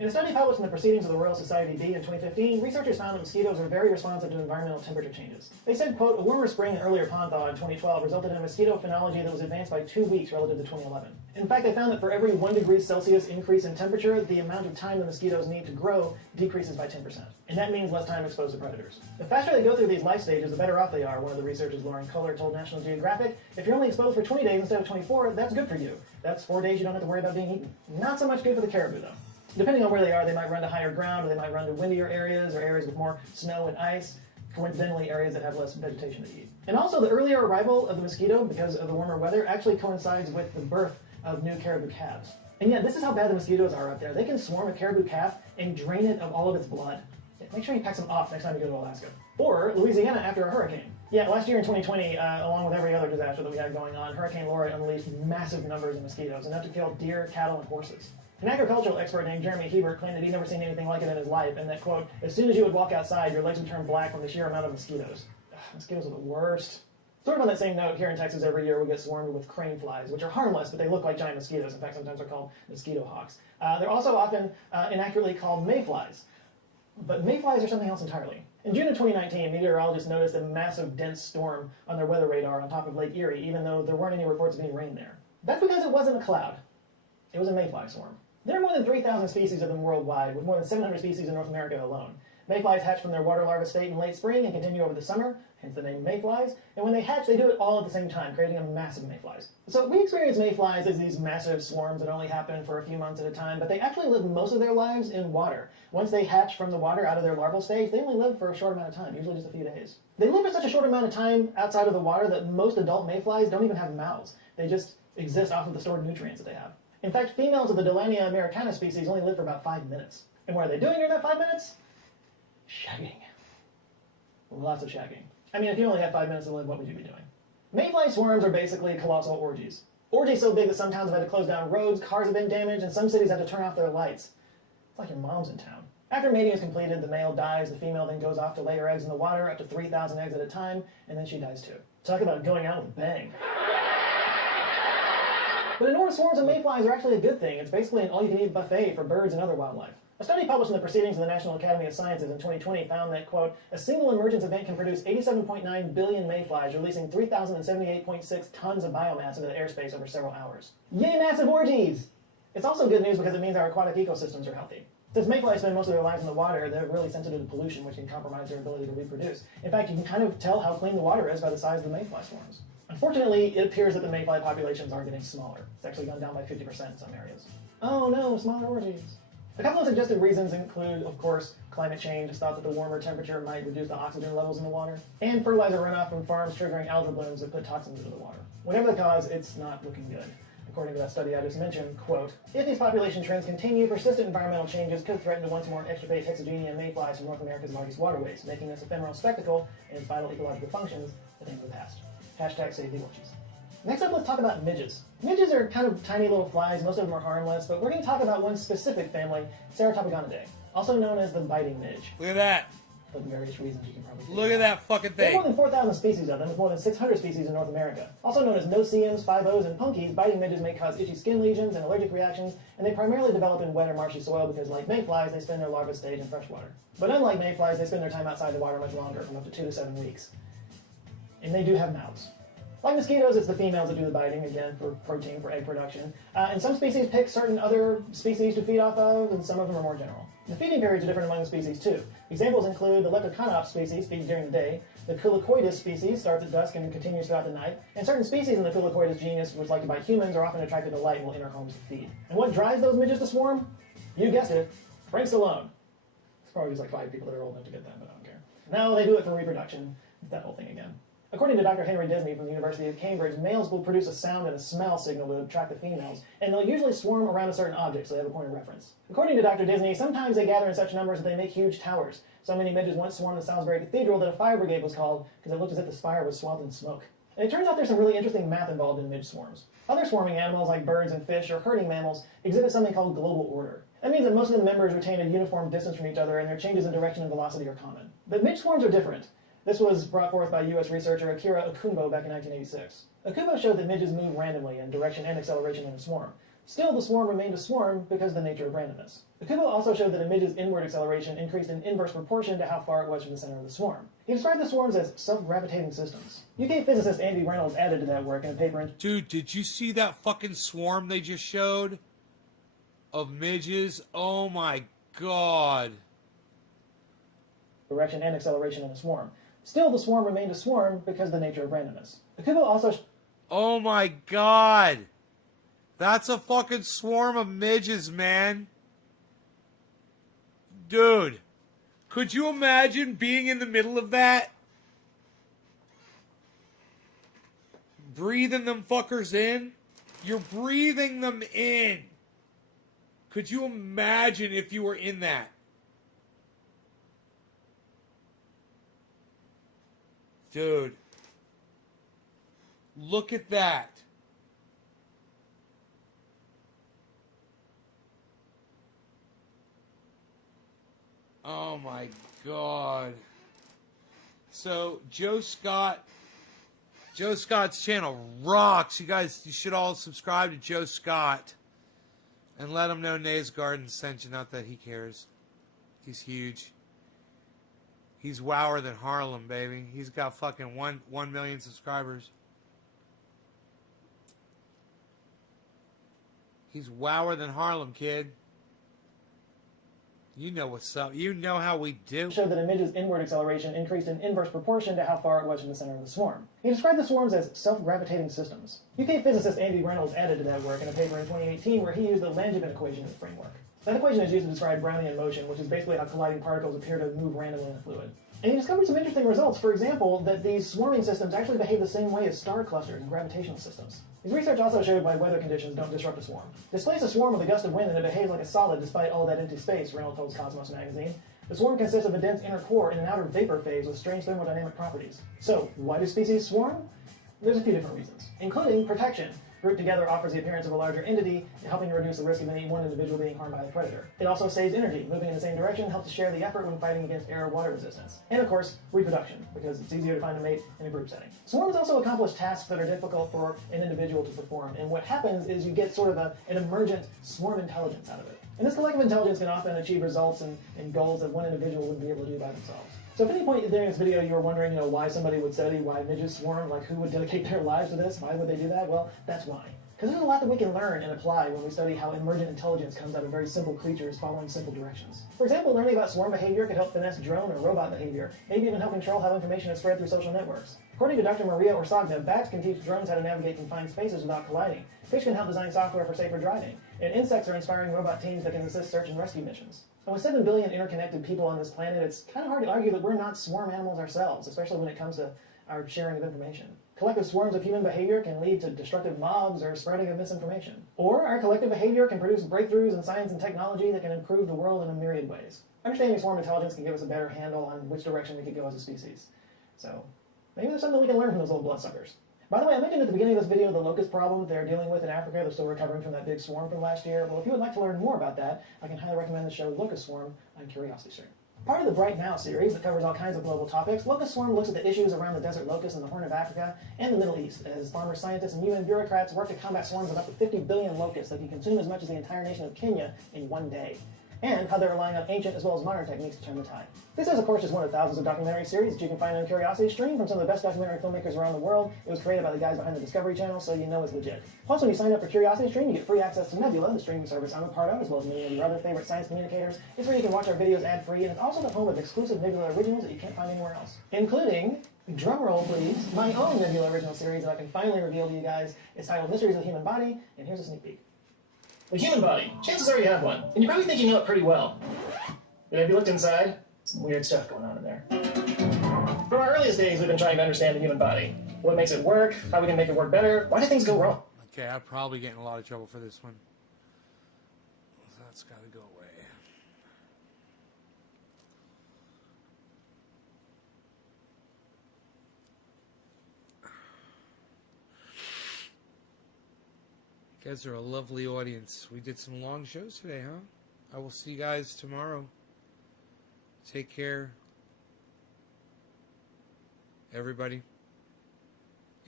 In a study published in the Proceedings of the Royal Society B in 2015, researchers found that mosquitoes are very responsive to environmental temperature changes. They said, quote, a warmer spring and earlier pond thaw in 2012 resulted in a mosquito phenology that was advanced by 2 weeks relative to 2011. In fact, they found that for every 1 degree Celsius increase in temperature, the amount of time the mosquitoes need to grow decreases by 10%. And that means less time exposed to predators. The faster they go through these life stages, the better off they are, one of the researchers, Lauren Kohler, told National Geographic. If you're only exposed for 20 days instead of 24, that's good for you. That's 4 days you don't have to worry about being eaten. Not so much good for the caribou, though. Depending on where they are, they might run to higher ground, or they might run to windier areas, or areas with more snow and ice, coincidentally areas that have less vegetation to eat. And also, the earlier arrival of the mosquito, because of the warmer weather, actually coincides with the birth of new caribou calves. And yeah, this is how bad the mosquitoes are out there. They can swarm a caribou calf and drain it of all of its blood. Make sure you pack some off next time you go to Alaska. Or Louisiana after a hurricane. Yeah, last year in 2020, along with every other disaster that we had going on, Hurricane Laura unleashed massive numbers of mosquitoes, enough to kill deer, cattle, and horses. An agricultural expert named Jeremy Hebert claimed that he'd never seen anything like it in his life, and that, quote, as soon as you would walk outside, your legs would turn black from the sheer amount of mosquitoes. Ugh, mosquitoes are the worst. Sort of on that same note, here in Texas every year we get swarmed with crane flies, which are harmless, but they look like giant mosquitoes. In fact, sometimes they're called mosquito hawks. They're also often inaccurately called mayflies. But mayflies are something else entirely. In June of 2019, meteorologists noticed a massive dense storm on their weather radar on top of Lake Erie, even though there weren't any reports of any rain there. That's because it wasn't a cloud. It was a mayfly swarm. There are more than 3,000 species of them worldwide, with more than 700 species in North America alone. Mayflies hatch from their water larva state in late spring and continue over the summer, hence the name mayflies. And when they hatch, they do it all at the same time, creating a massive mayflies. So we experience mayflies as these massive swarms that only happen for a few months at a time, but they actually live most of their lives in water. Once they hatch from the water out of their larval stage, they only live for a short amount of time, usually just a few days. They live for such a short amount of time outside of the water that most adult mayflies don't even have mouths. They just exist off of the stored nutrients that they have. In fact, females of the Delania americana species only live for about 5 minutes. And what are they doing during that 5 minutes? Shagging. Lots of shagging. I mean, if you only had 5 minutes to live, what would you be doing? Mayfly swarms are basically colossal orgies. Orgies so big that some towns have had to close down roads, cars have been damaged, and some cities had to turn off their lights. It's like your mom's in town. After mating is completed, the male dies, the female then goes off to lay her eggs in the water, up to 3,000 eggs at a time, and then she dies too. Talk about going out with a bang. But enormous swarms of mayflies are actually a good thing. It's basically an all-you-can-eat buffet for birds and other wildlife. A study published in the Proceedings of the National Academy of Sciences in 2020 found that, quote, a single emergence event can produce 87.9 billion mayflies, releasing 3,078.6 tons of biomass into the airspace over several hours. Yay, massive orgies! It's also good news because it means our aquatic ecosystems are healthy. Since mayflies spend most of their lives in the water, they're really sensitive to pollution, which can compromise their ability to reproduce. In fact, you can kind of tell how clean the water is by the size of the mayfly swarms. Unfortunately, it appears that the mayfly populations are getting smaller. It's actually gone down by 50% in some areas. Oh no, smaller orgies. A couple of suggested reasons include, of course, climate change. It's thought that the warmer temperature might reduce the oxygen levels in the water, and fertilizer runoff from farms triggering algal blooms that put toxins into the water. Whatever the cause, it's not looking good. According to that study I just mentioned, quote, if these population trends continue, persistent environmental changes could threaten to once more extirpate Hexagenia mayflies from North America's largest waterways, making this ephemeral spectacle and its vital ecological functions a thing of the past. Hashtag save the orgies. Next up, let's talk about midges. Midges are kind of tiny little flies, most of them are harmless, but we're going to talk about one specific family, Ceratopygonidae, also known as the biting midge. Look at that. for the various reasons you can probably see. Look at that fucking There are more thing. than 4,000 species of them, with more than 600 species in North America. Also known as no-see-ums, 5-Os, and punkies, biting midges may cause itchy skin lesions and allergic reactions, and they primarily develop in wet or marshy soil because, like mayflies, they spend their larva stage in fresh water. But unlike mayflies, they spend their time outside the water much longer, from up to 2 to 7 weeks. And they do have mouths. Like mosquitoes, it's the females that do the biting, again, for protein, for egg production. And some species pick certain other species to feed off of, and some of them are more general. The feeding periods are different among the species, too. Examples include the Leptoconops species feeds during the day, the Culicoidus species starts at dusk and continues throughout the night, and certain species in the Culicoidus genus, which like to bite humans, are often attracted to light and will enter homes to feed. And what drives those midges to swarm? You guessed it, Frank Stallone. There's probably just like 5 people that are old enough to get that, but I don't care. No, they do it for reproduction. It's that whole thing again. According to Dr. Henry Disney from the University of Cambridge, males will produce a sound and a smell signal to attract the females, and they'll usually swarm around a certain object so they have a point of reference. According to Dr. Disney, sometimes they gather in such numbers that they make huge towers. So many midges once swarmed the Salisbury Cathedral that a fire brigade was called because it looked as if the spire was swathed in smoke. And it turns out there's some really interesting math involved in midge swarms. Other swarming animals like birds and fish or herding mammals exhibit something called global order. That means that most of the members retain a uniform distance from each other and their changes in direction and velocity are common. But midge swarms are different. This was brought forth by U.S. researcher Akira Okumbo back in 1986. Okumbo showed that midges move randomly in direction and acceleration in a swarm. Still, the swarm remained a swarm because of the nature of randomness. Okumbo also showed that a midge's inward acceleration increased in inverse proportion to how far it was from the center of the swarm. He described the swarms as self-gravitating systems. UK physicist Andy Reynolds added to that work in a paper in... Dude, did you see that fucking swarm they just showed? Of midges? Oh my god. Direction and acceleration in a swarm. Still, the swarm remained a swarm because of the nature of randomness. Okumbo also... Oh my god. That's a fucking swarm of midges, man. Dude. Could you imagine being in the middle of that? Breathing them fuckers in? You're breathing them in. Could you imagine if you were in that? Dude. Look at that. Oh my god. So Joe Scott's channel rocks. You guys, you should all subscribe to Joe Scott and let him know Nays Garden sent you. Not that he cares. He's huge. He's wower than Harlem, baby. He's got fucking 1 million subscribers. He's wower than Harlem, kid. You know what's up. You know how we do. Showed that a midge's inward acceleration increased in inverse proportion to how far it was from the center of the swarm. He described the swarms as self-gravitating systems. UK physicist Andy Reynolds added to that work in a paper in 2018 where he used the Langevin equation as a framework. That equation is used to describe Brownian motion, which is basically how colliding particles appear to move randomly in a fluid. And he discovered some interesting results. For example, that these swarming systems actually behave the same way as star clusters and gravitational systems. His research also showed why weather conditions don't disrupt a swarm. Displace a swarm with a gust of wind and it behaves like a solid despite all that empty space, Reynolds told Cosmos magazine. The swarm consists of a dense inner core and an outer vapor phase with strange thermodynamic properties. So, why do species swarm? There's a few different reasons, including protection. Grouped together offers the appearance of a larger entity, helping to reduce the risk of any one individual being harmed by a predator. It also saves energy. Moving in the same direction helps to share the effort when fighting against air or water resistance. And of course, reproduction, because it's easier to find a mate in a group setting. Swarms also accomplish tasks that are difficult for an individual to perform, and what happens is you get sort of an emergent swarm intelligence out of it. And this collective intelligence can often achieve results and goals that one individual wouldn't be able to do by themselves. So if at any point during this video you were wondering, why somebody would study why midges swarm, like who would dedicate their lives to this, why would they do that? Well, that's why. Because there's a lot that we can learn and apply when we study how emergent intelligence comes out of very simple creatures following simple directions. For example, learning about swarm behavior could help finesse drone or robot behavior, maybe even help control how information is spread through social networks. According to Dr. Maria Orsagna, bats can teach drones how to navigate confined spaces without colliding. Fish can help design software for safer driving. And insects are inspiring robot teams that can assist search and rescue missions. And with 7 billion interconnected people on this planet, it's kind of hard to argue that we're not swarm animals ourselves, especially when it comes to our sharing of information. Collective swarms of human behavior can lead to destructive mobs or spreading of misinformation. Or our collective behavior can produce breakthroughs in science and technology that can improve the world in a myriad ways. Understanding swarm intelligence can give us a better handle on which direction we could go as a species. So, maybe there's something we can learn from those little bloodsuckers. By the way, I mentioned at the beginning of this video the locust problem that they're dealing with in Africa. They're still recovering from that big swarm from last year. Well, if you would like to learn more about that, I can highly recommend the show Locust Swarm on Curiosity Stream. Part of the Bright Now series that covers all kinds of global topics, Locust Swarm looks at the issues around the desert locust in the Horn of Africa and the Middle East, as farmers, scientists, and UN bureaucrats work to combat swarms of up to 50 billion locusts that can consume as much as the entire nation of Kenya in one day, and how they're relying on ancient as well as modern techniques to turn the tide. This is, of course, just one of thousands of documentary series that you can find on Curiosity Stream from some of the best documentary filmmakers around the world. It was created by the guys behind the Discovery Channel, so you know it's legit. Plus, when you sign up for Curiosity Stream, you get free access to Nebula, the streaming service I'm a part of, as well as many of your other favorite science communicators. It's where you can watch our videos ad-free, and it's also the home of exclusive Nebula originals that you can't find anywhere else, including, drumroll please, my own Nebula original series that I can finally reveal to you guys. It's titled Mysteries of the Human Body, and here's a sneak peek. The human body. Chances are you have one, and you probably think you know it pretty well. But have you looked inside? Some weird stuff going on in there. From our earliest days, we've been trying to understand the human body. What makes it work, how we can make it work better, why do things go wrong? Okay, I'll probably get in a lot of trouble for this one. That's got to go away. You guys are a lovely audience. We did some long shows today, huh? I will see you guys tomorrow. Take care, everybody.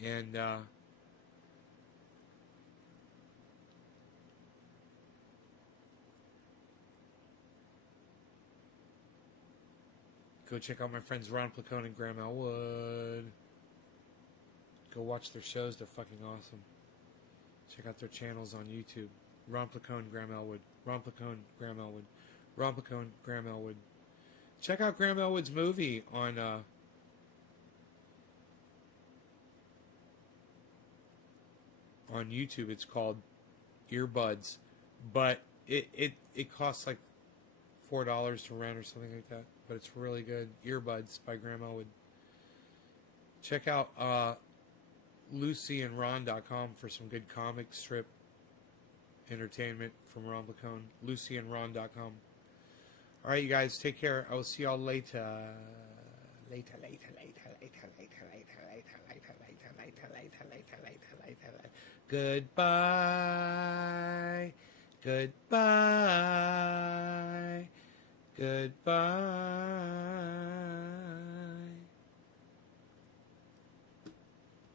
And go check out my friends Ron Placone and Graham Elwood. Go watch their shows. They're fucking awesome. Check out their channels on YouTube. Ron Placone, Graham Elwood. Ron Placone, Graham Elwood. Ron Placone, Graham Elwood. Check out Graham Elwood's movie on YouTube. It's called Earbuds, but it costs like $4 to rent or something like that. But it's really good. Earbuds by Graham Elwood. Check out LucyandRon.com for some good comic strip entertainment from Ron Placone. LucyandRon.com. All right, you guys, take care. I will see y'all later. Goodbye. Goodbye. Goodbye.